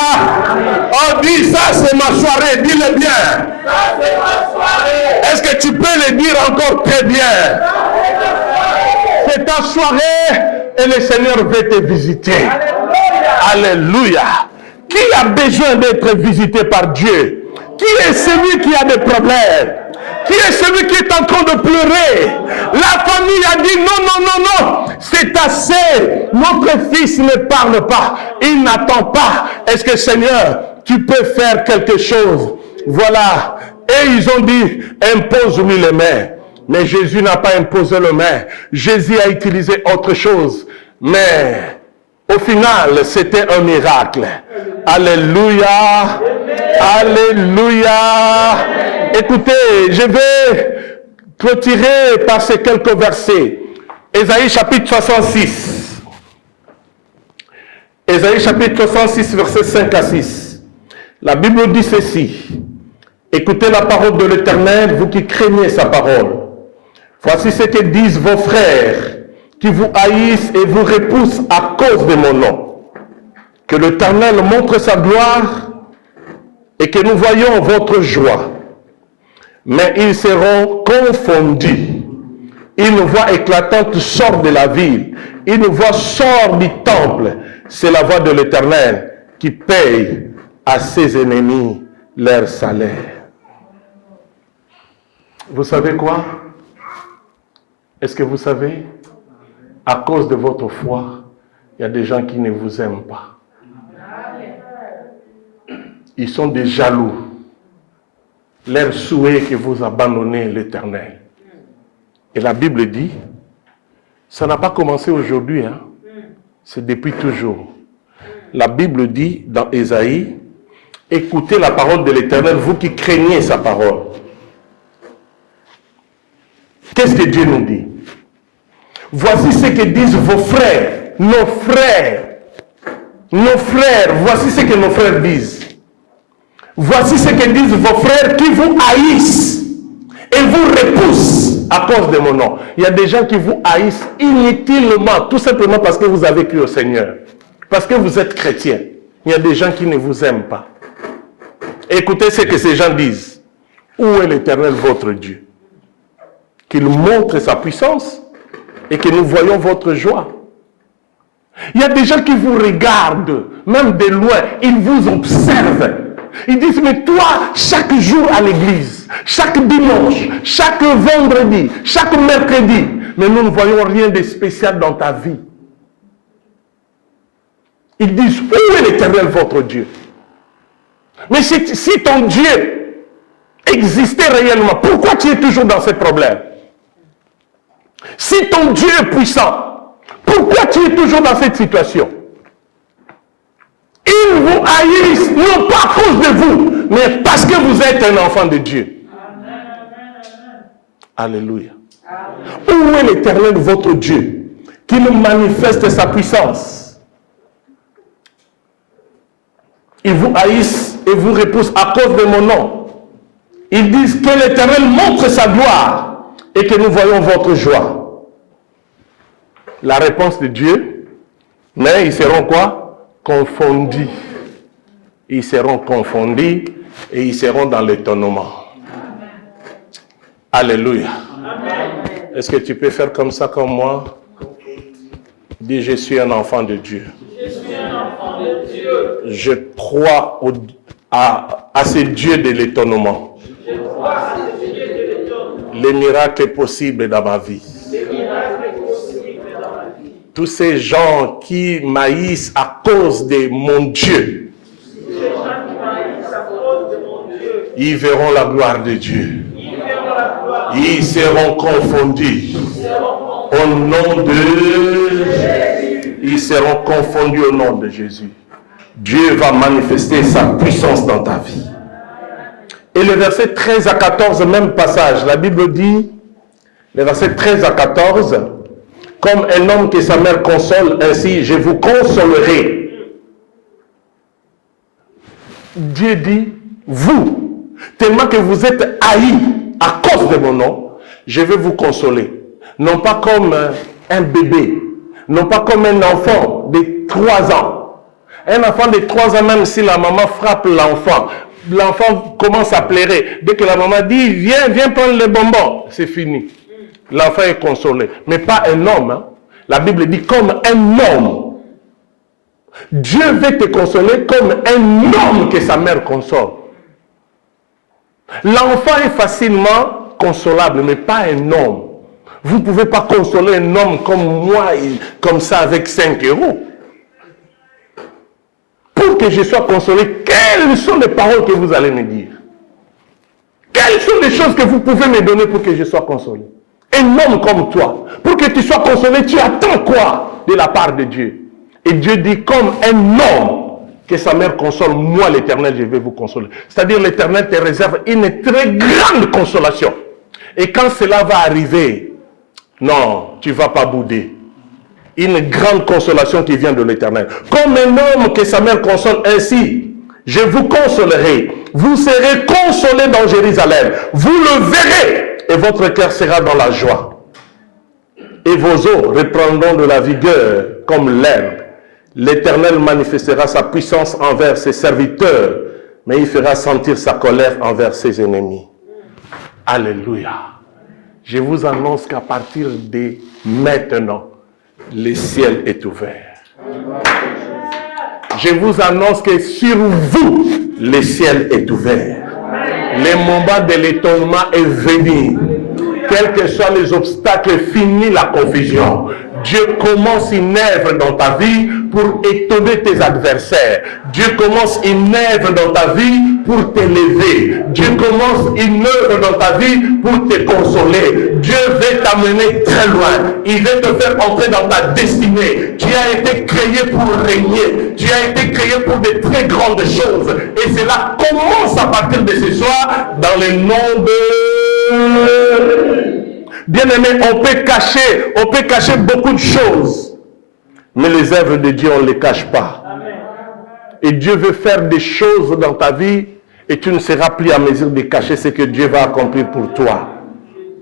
Ça, c'est ma soirée. Dis-le bien. Ça, c'est ma soirée. Est-ce que tu peux le dire encore très bien? C'est ta soirée et le Seigneur veut te visiter. Alléluia. Qui a besoin d'être visité par Dieu? Qui est celui qui a des problèmes? Qui est celui qui est en train de pleurer? La famille a dit non, non, non, non. C'est assez. Notre fils ne parle pas. Il n'attend pas. Est-ce que Seigneur, tu peux faire quelque chose? Voilà. Et ils ont dit, impose-lui les mains. Mais Jésus n'a pas imposé les mains. Jésus a utilisé autre chose. Mais au final, c'était un miracle. Alléluia. Alléluia. Écoutez, je vais clôturer par ces quelques versets. Ésaïe chapitre 66. Ésaïe chapitre 66, versets 5 à 6. La Bible dit ceci. Écoutez la parole de l'Éternel, vous qui craignez sa parole. Voici ce que disent vos frères qui vous haïssent et vous repoussent à cause de mon nom. Que l'Éternel montre sa gloire et que nous voyons votre joie. Mais ils seront confondus. Une voix éclatante sort de la ville. Une voix sort du temple. C'est la voix de l'Éternel qui paye à ses ennemis leur salaire. Vous savez quoi? Est-ce que vous savez? À cause de votre foi, il y a des gens qui ne vous aiment pas. Ils sont des jaloux. Leur souhait est que vous abandonnez l'Éternel. Et la Bible dit, ça n'a pas commencé aujourd'hui, hein? C'est depuis toujours. La Bible dit dans Ésaïe, écoutez la parole de l'Éternel, vous qui craignez sa parole. Qu'est-ce que Dieu nous dit? Voici ce que disent vos frères, nos frères, voici ce que nos frères disent. Voici ce que disent vos frères qui vous haïssent et vous repoussent à cause de mon nom. Il y a des gens qui vous haïssent inutilement, tout simplement parce que vous avez cru au Seigneur. Parce que vous êtes chrétien. Il y a des gens qui ne vous aiment pas. Écoutez ce que ces gens disent. Où est l'Éternel votre Dieu? Qu'il montre sa puissance et que nous voyons votre joie. Il y a des gens qui vous regardent, même de loin, ils vous observent. Ils disent, mais toi, chaque jour à l'église, chaque dimanche, chaque vendredi, chaque mercredi, mais nous ne voyons rien de spécial dans ta vie. Ils disent, où est l'Éternel votre Dieu? Mais si ton Dieu existait réellement, pourquoi tu es toujours dans ces problèmes? Si ton Dieu est puissant, pourquoi tu es toujours dans cette situation? Ils vous haïssent, non pas à cause de vous, mais parce que vous êtes un enfant de Dieu. Alléluia. Où est l'Éternel votre Dieu, qui nous manifeste sa puissance? Ils vous haïssent et vous repoussent à cause de mon nom. Ils disent que l'Éternel montre sa gloire et que nous voyons votre joie. La réponse de Dieu, mais ils seront quoi? Confondus. Ils seront confondus et ils seront dans l'étonnement. Alléluia. Est-ce que tu peux faire comme ça comme moi? Dis, je suis un enfant de Dieu. Je suis un enfant de Dieu. Je crois à ce Dieu de l'étonnement. Je crois à ce Dieu de l'étonnement. Les miracles possibles dans ma vie. Les miracles possibles dans ma vie. Tous ces gens qui m'haïssent à cause de mon Dieu, Ces gens qui m'haïssent à cause de mon Dieu, ils verront la gloire de Dieu. ils verront la gloire. Ils seront confondus. Ils seront Au nom de Jésus. Ils seront confondus au nom de Jésus. Dieu va manifester sa puissance dans ta vie. Et le verset 13 à 14, même passage, la Bible dit, le verset 13 à 14, comme un homme que sa mère console, ainsi je vous consolerai. Dieu dit, vous, tellement que vous êtes haïs à cause de mon nom, je vais vous consoler. Non pas comme un bébé, non pas comme un enfant de 3 ans. Un enfant de 3 ans, même si la maman frappe l'enfant, l'enfant commence à pleurer. Dès que la maman dit, viens prendre les bonbons, c'est fini. L'enfant est consolé. Mais pas un homme. Hein. La Bible dit comme un homme. Dieu veut te consoler comme un homme que sa mère console. L'enfant est facilement consolable, mais pas un homme. Vous ne pouvez pas consoler un homme comme moi, comme ça, avec 5 euros. Pour que je sois consolé, quelles sont les paroles que vous allez me dire? Quelles sont les choses que vous pouvez me donner pour que je sois consolé? Un homme comme toi, pour que tu sois consolé, tu attends quoi de la part de Dieu? Et Dieu dit, comme un homme que sa mère console, moi l'Éternel, je vais vous consoler. C'est-à-dire l'Éternel te réserve une très grande consolation. Et quand cela va arriver, non, tu ne vas pas bouder. Une grande consolation qui vient de l'Éternel. Comme un homme que sa mère console ainsi, je vous consolerai. Vous serez consolés dans Jérusalem. Vous le verrez et votre cœur sera dans la joie. Et vos os reprendront de la vigueur comme l'herbe. L'Éternel manifestera sa puissance envers ses serviteurs, mais il fera sentir sa colère envers ses ennemis. Alléluia. Je vous annonce qu'à partir de maintenant, le ciel est ouvert. Je vous annonce que sur vous, le ciel est ouvert. Le moment de l'étonnement est venu. Quels que soient les obstacles, finit la confusion. Dieu commence une œuvre dans ta vie pour étonner tes adversaires. Dieu commence une œuvre dans ta vie pour t'élever. Dieu commence une œuvre dans ta vie pour te consoler. Dieu veut t'amener très loin. Il veut te faire entrer dans ta destinée. Tu as été créé pour régner. Tu as été créé pour de très grandes choses. Et cela commence à partir de ce soir dans le nom de... Bien-aimé, on peut cacher beaucoup de choses. Mais les œuvres de Dieu, on ne les cache pas. Et Dieu veut faire des choses dans ta vie et tu ne seras plus à mesure de cacher ce que Dieu va accomplir pour toi.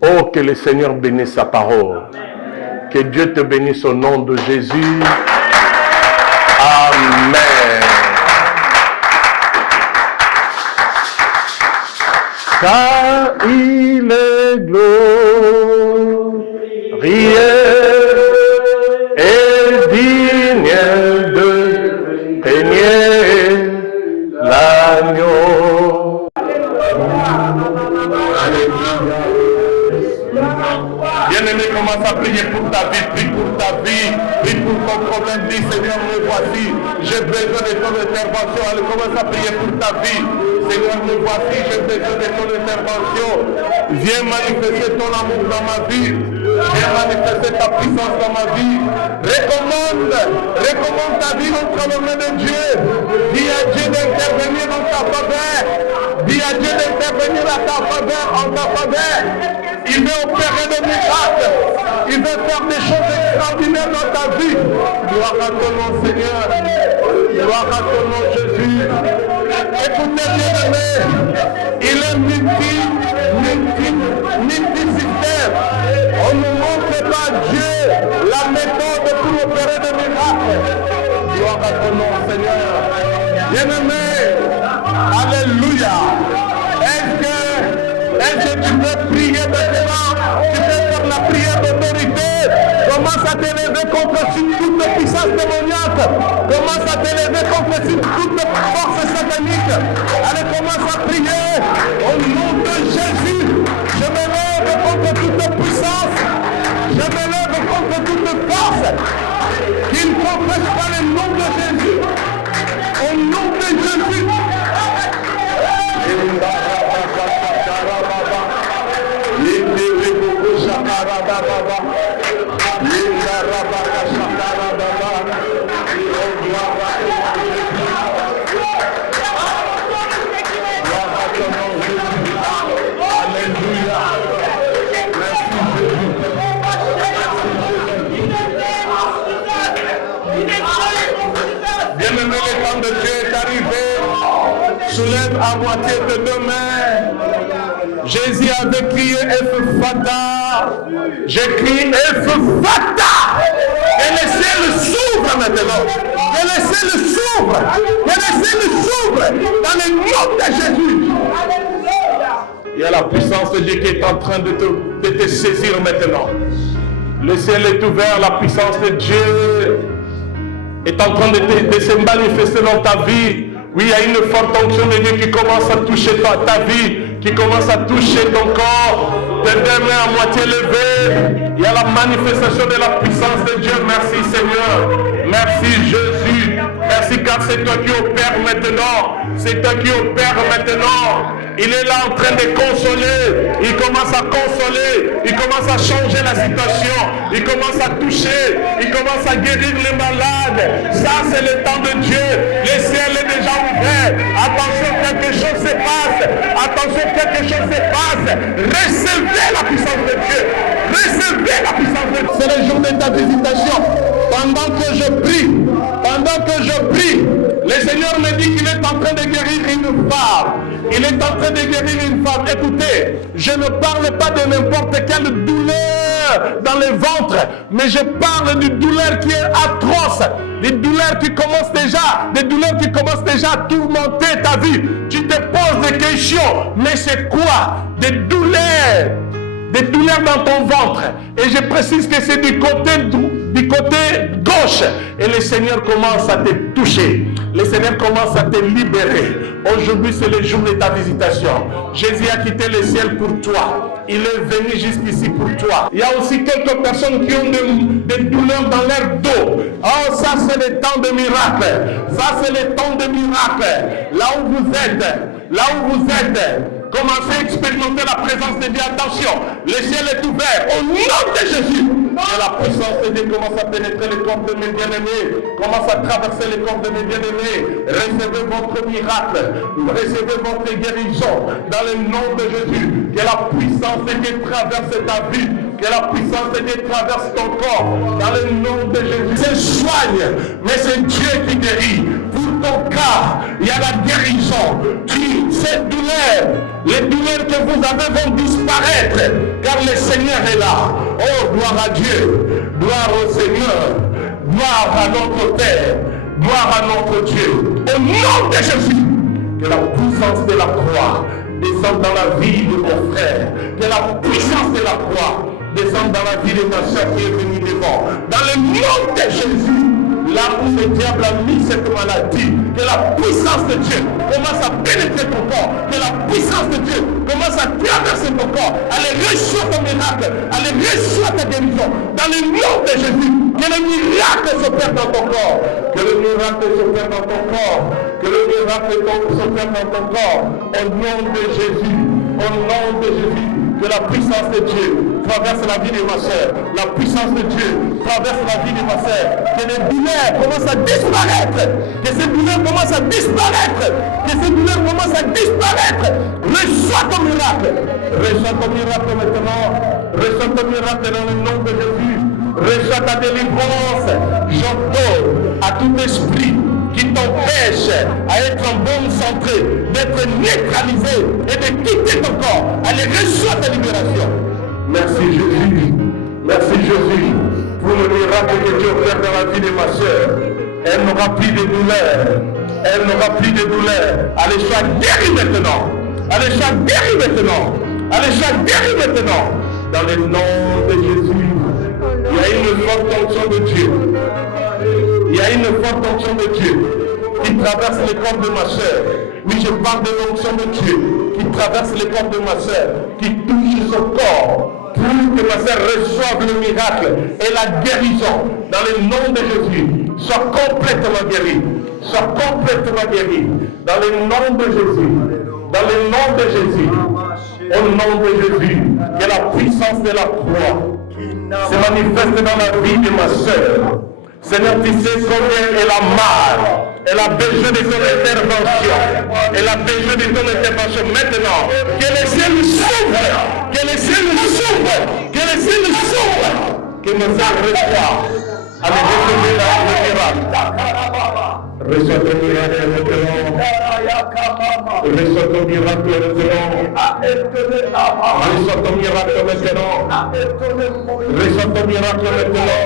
Oh, que le Seigneur bénisse sa parole. Que Dieu te bénisse au nom de Jésus. Amen. Car il est glorieux et digne de régner l'agneau. Bien-aimé, commence à prier pour ta vie, prie pour ta vie, prie pour ton problème, dis Seigneur, me voici, j'ai besoin de ton intervention. Allez, commence à prier pour ta vie. Seigneur, me voici, j'ai besoin de ton intervention. Viens manifester ton amour dans ma vie. Viens manifester ta puissance dans ma vie. Recommande ta vie entre les mains de Dieu. Dis à Dieu d'intervenir en ta faveur. Dis à Dieu d'intervenir à ta faveur, en ta faveur. Il veut opérer des miracles. Il veut faire des choses extraordinaires dans ta vie. Gloire à ton nom, Seigneur. Gloire à ton nom, Jésus. Écoutez, bien-aimé, il est multi-système. On ne montre pas Dieu la méthode pour opérer des miracles. Gloire à ton nom, Seigneur. Bien-aimé, alléluia. Est-ce que tu peux prier maintenant? Tu peux faire la prière d'autorité. Commence à t'élever contre toute puissance démoniaque. Commence à t'élever contre toute force satanique. Allez, commence à prier. Au nom de Jésus, je m'élève contre toute puissance. Je m'élève contre toute force. Qu'il ne confesse pas le nom de Jésus. Au nom de Jésus. Bien-aimé, le temps de Dieu est arrivé. Soulève à moitié de deux mains. Jésus avait crié Ephphatha. J'ai crié Ephphatha. Et le ciel s'ouvre maintenant. Que le ciel s'ouvre. Que le ciel s'ouvre. Dans le nom de Jésus. de Dieu qui est en train de te saisir maintenant. Le ciel est ouvert, la puissance de Dieu est en train de se manifester dans ta vie. Oui, il y a une forte onction de Dieu qui commence à toucher ta vie, qui commence à toucher ton corps, tes deux mains à moitié levées. Il y a la manifestation de la puissance de Dieu. Merci Seigneur. Merci Jésus. Merci car c'est toi qui opères maintenant. C'est toi qui opères maintenant. Il est là en train de consoler. Il commence à consoler. Il commence à changer la situation. Il commence à toucher. Il commence à guérir les malades. Ça, c'est le temps de Dieu. Le ciel est déjà ouvert. Attention, quelque chose se passe. Attention, quelque chose se passe. Recevez la puissance de Dieu. Recevez la puissance de Dieu. C'est le jour de ta visitation. Pendant que je prie, le Seigneur me dit qu'il est en train de guérir une femme. Il est en train de guérir une femme. Écoutez, je ne parle pas de n'importe quelle douleur dans le ventre, mais je parle d'une douleur qui est atroce, des douleurs qui commencent déjà à tourmenter ta vie. Tu te poses des questions, mais c'est quoi? Des douleurs dans ton ventre. Et je précise que c'est du côté gauche. Et le Seigneur commence à te toucher. Le Seigneur commence à te libérer. Aujourd'hui, c'est le jour de ta visitation. Jésus a quitté le ciel pour toi. Il est venu jusqu'ici pour toi. Il y a aussi quelques personnes qui ont des douleurs dans leur dos. Oh, ça c'est le temps de miracle. Ça c'est le temps de miracle. Là où vous êtes, commencez à expérimenter la présence de Dieu. Attention, le ciel est ouvert au nom de Jésus. Et la puissance de Dieu commence à pénétrer le corps de mes bien-aimés, commence à traverser le corps de mes bien-aimés. Recevez votre miracle, recevez votre guérison dans le nom de Jésus. Que la puissance de Dieu traverse ta vie, que la puissance de Dieu traverse ton corps dans le nom de Jésus. C'est soigne, mais c'est Dieu qui guérit. Pour ton cas, il y a la guérison. Cette douleur, les douleurs que vous avez vont disparaître, car le Seigneur est là. Oh, gloire à Dieu, gloire au Seigneur, gloire à notre Père, gloire à notre Dieu. Au nom de Jésus, que la puissance de la croix descende dans la vie de mon frère, que la puissance de la croix descende dans la vie de ma soeur qui est venue devant. Dans le nom de Jésus, là où le diable a mis cette maladie, que la puissance de Dieu commence à pénétrer ton corps, que la puissance de Dieu commence à traverser ton corps. Allez, reçois ton miracle, allez, reçois ta guérison. Dans le nom de Jésus, que le miracle s'opère dans ton corps, que le miracle s'opère dans ton corps, que le miracle s'opère dans ton corps. Au nom de Jésus, au nom de Jésus. Que la puissance de Dieu traverse la vie de ma soeur. La puissance de Dieu traverse la vie de ma soeur. Que les douleurs commencent à disparaître. Que ces douleurs commencent à disparaître. Que ces douleurs commencent à disparaître. Reçois ton miracle. Reçois ton miracle maintenant. Reçois ton miracle dans le nom de Jésus. Reçois ta délivrance. J'ordonne à tout esprit qui t'empêche à être en bonne santé, d'être neutralisé et de quitter ton corps. Allez, reçois ta libération. Merci Jésus. Merci Jésus pour le miracle que tu opères dans la vie de ma soeur. Elle n'aura plus de douleur. Elle n'aura plus de douleur. Allez, sois guérie maintenant. Allez, sois guérie maintenant. Allez, sois guérie maintenant. Dans le nom de Jésus, il y a une forte onction de Dieu. Il y a une forte onction de Dieu qui traverse le corps de ma soeur. Oui, je parle de l'onction de Dieu qui traverse le corps de ma soeur, qui touche son corps pour que ma soeur reçoive le miracle et la guérison. Dans le nom de Jésus, sois complètement guéri. Sois complètement guéri. Dans le nom de Jésus. Dans le nom de Jésus. Au nom de Jésus. Que la puissance de la croix se manifeste dans la vie de ma soeur. Seigneur, tu sais combien elle a mal. Elle a besoin de ton intervention. Elle a besoin de ton intervention maintenant. Que le ciel s'ouvre. Que le ciel s'ouvre. Que le ciel s'ouvre. Que nos âmes reçoivent. Allez, recevez le miracle. Reçois ton miracle maintenant. Reçois ton miracle maintenant. Reçois ton miracle maintenant. Reçois ton miracle maintenant.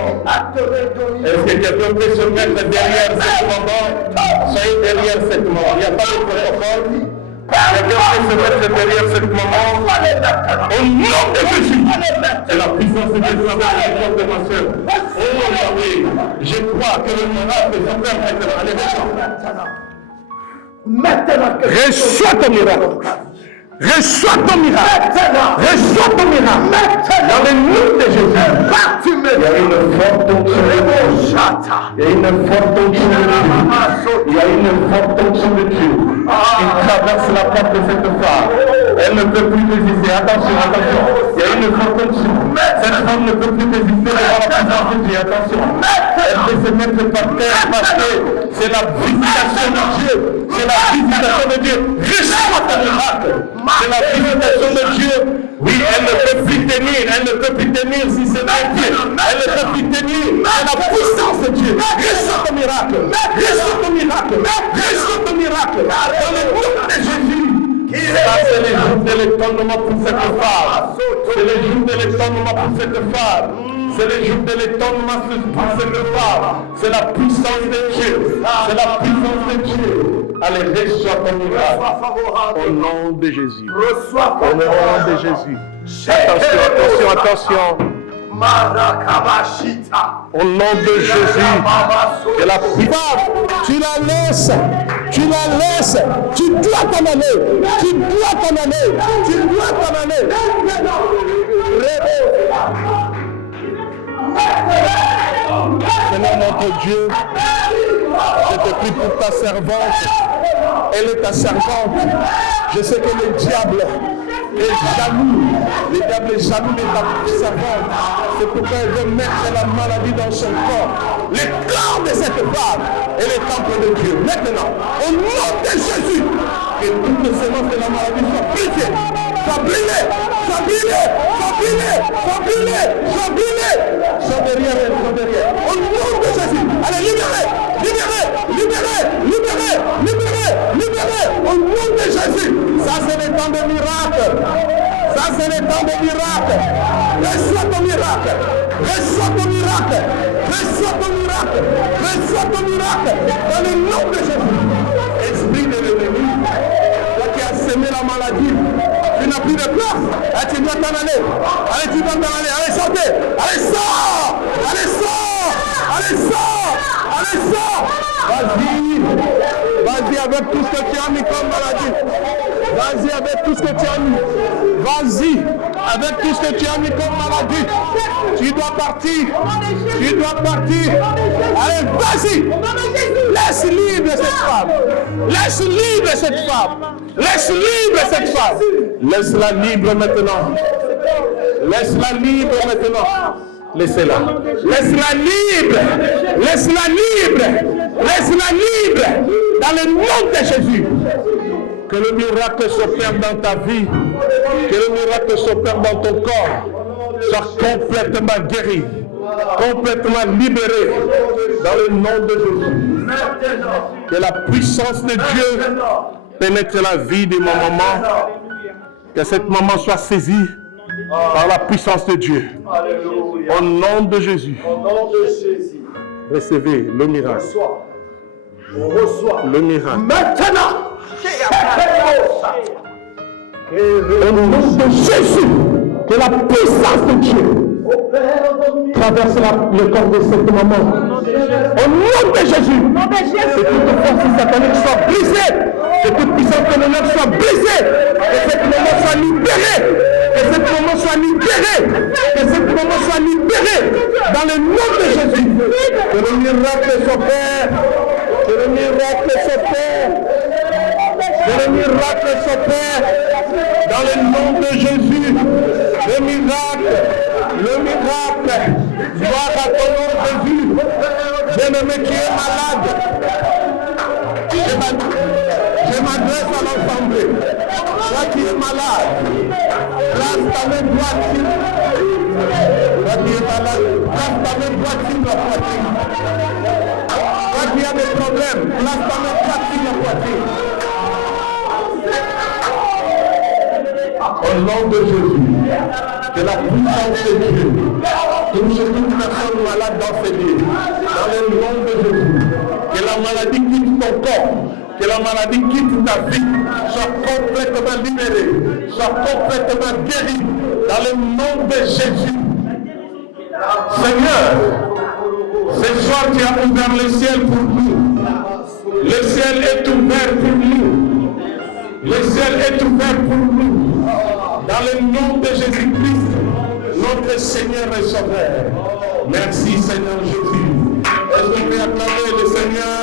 Est-ce que quelqu'un peut se mettre derrière cette maman? Soyez derrière cette maman. Il n'y a pas de protocole. Quelqu'un peut se mettre derrière cette maman. Au nom de Jésus. C'est la puissance de Dieu de ma soeur. Oh Yahweh, je crois que le miracle s'opère maintenant. Allez, maintenant. Reçois ton miracle. Reçois ton miracle. Reçois ton miracle. Dans le nom de Jésus. Il y a une forte onction de Dieu. Il y a une forte onction de Dieu. Il y a une forte onction de Dieu. Il traverse la porte de cette femme. Elle ne peut plus résister. Attention, attention. Il y a une forte onction. Cette femme ne peut plus résister devant la présence de Dieu. Attention. Elle peut se mettre par terre parce que c'est la visitation de Dieu. C'est la visitation de Dieu. Reçois ton miracle. C'est la visitation de Dieu. Oui, elle ne peut plus tenir. Elle ne peut plus tenir si c'est pas Dieu. Elle ne peut plus tenir. C'est la puissance de Dieu. Reçois ton miracle. Reçois ton miracle. Reçois ton miracle. Dans le nom de Jésus. Ça, c'est les jours de l'étonnement pour cette femme. C'est les jours de l'étonnement pour cette femme. C'est les jours de l'étonnement pour cette femme. C'est la puissance de Dieu. C'est la puissance de Dieu. Allez, reçois ton miracle. Au nom de Jésus. Au nom de Jésus. Attention, attention, attention. Au nom de Jésus, que la puissance, tu la laisses, tu la laisses, tu dois t'en aller, tu dois t'en aller, tu dois t'en aller. Seigneur notre Dieu, je te prie pour ta servante, elle est ta servante. Je sais que le diable est jaloux, le diable est jaloux de ta servante. C'est pourquoi elle veut mettre la maladie dans son corps. Le corps de cette femme est le temple de Dieu. Maintenant, au nom de Jésus, que toutes les semences de la maladie soient brisées, soient brûlées, soient brûlées, soient brûlées, soient brûlées, soient brûlées. Sois derrière elle, sois derrière. Au nom de Jésus, allez, libérez, libérez, libérez, libérez, libérez, libérez. Au nom de Jésus, ça c'est le temps de miracle. Ça c'est le temps de miracle. Reçois ton miracle. Reçois ton miracle. Reçois ton miracle. Reçois ton miracle. Dans le nom de Jésus. Esprit de l'ennemi, toi qui as semé la maladie, tu n'as plus de place. Allez, tu dois t'en aller. Allez, tu dois t'en aller. Allez, sortez. Allez, sors. Allez, sors. Allez, sors. Allez, sors. Vas-y. Vas-y avec tout ce que tu as mis comme maladie. Vas-y avec tout ce que tu as mis. Vas-y avec tout ce que tu as mis comme maladie. Tu dois partir. Tu dois partir. Allez, vas-y. Laisse libre cette femme. Laisse libre cette femme. Laisse libre cette femme. Laisse-la libre maintenant. Laisse-la libre maintenant. Laissez-la. Laisse-la libre. Laisse-la libre. Laisse-la libre. Dans le nom de Jésus. Que le miracle s'opère dans ta vie. Que le miracle s'opère dans ton corps. Sois complètement guéri. Complètement libéré. Dans le nom de Jésus. Que la puissance de Dieu pénètre la vie de ma maman. Que cette maman soit saisie par la puissance de Dieu. Au nom de Jésus. Recevez le miracle. On reçoit le miracle. Maintenant. Au nom de Jésus, que la puissance de Dieu traverse le corps de cette maman. Au nom de Jésus, que toute force satanique soit brisée, que toute puissance de l'honneur soit brisée, que cette maman soit libérée, que cette maman soit libérée, que cette maman soit libérée, dans le nom de Jésus. Que le miracle s'opère, que le miracle s'opère, que le miracle s'opère, dans le nom de Jésus. Le miracle, gloire à ton nom Jésus. Bien-aimé qui est malade, je m'adresse à l'ensemble. Toi qui es malade, place ta main droite sur toi qui es malade, place ta main droite sur la poitrine. Toi qui as des problèmes, place ta main droite sur la poitrine. Au nom de Jésus, que la puissance de Dieu touche toute personne malade dans ces lieux. Dans le nom de Jésus, que la maladie quitte ton corps, Que la maladie quitte ta vie, soit complètement libérée, soit complètement guérie dans le nom de Jésus. Seigneur, ce soir tu as ouvert le ciel pour nous. Le ciel est ouvert pour nous. Le ciel est ouvert pour nous. Dans le nom de Jésus-Christ, notre Seigneur et Sauveur. Merci Seigneur Jésus. Est-ce qu'on peut acclamer le Seigneur?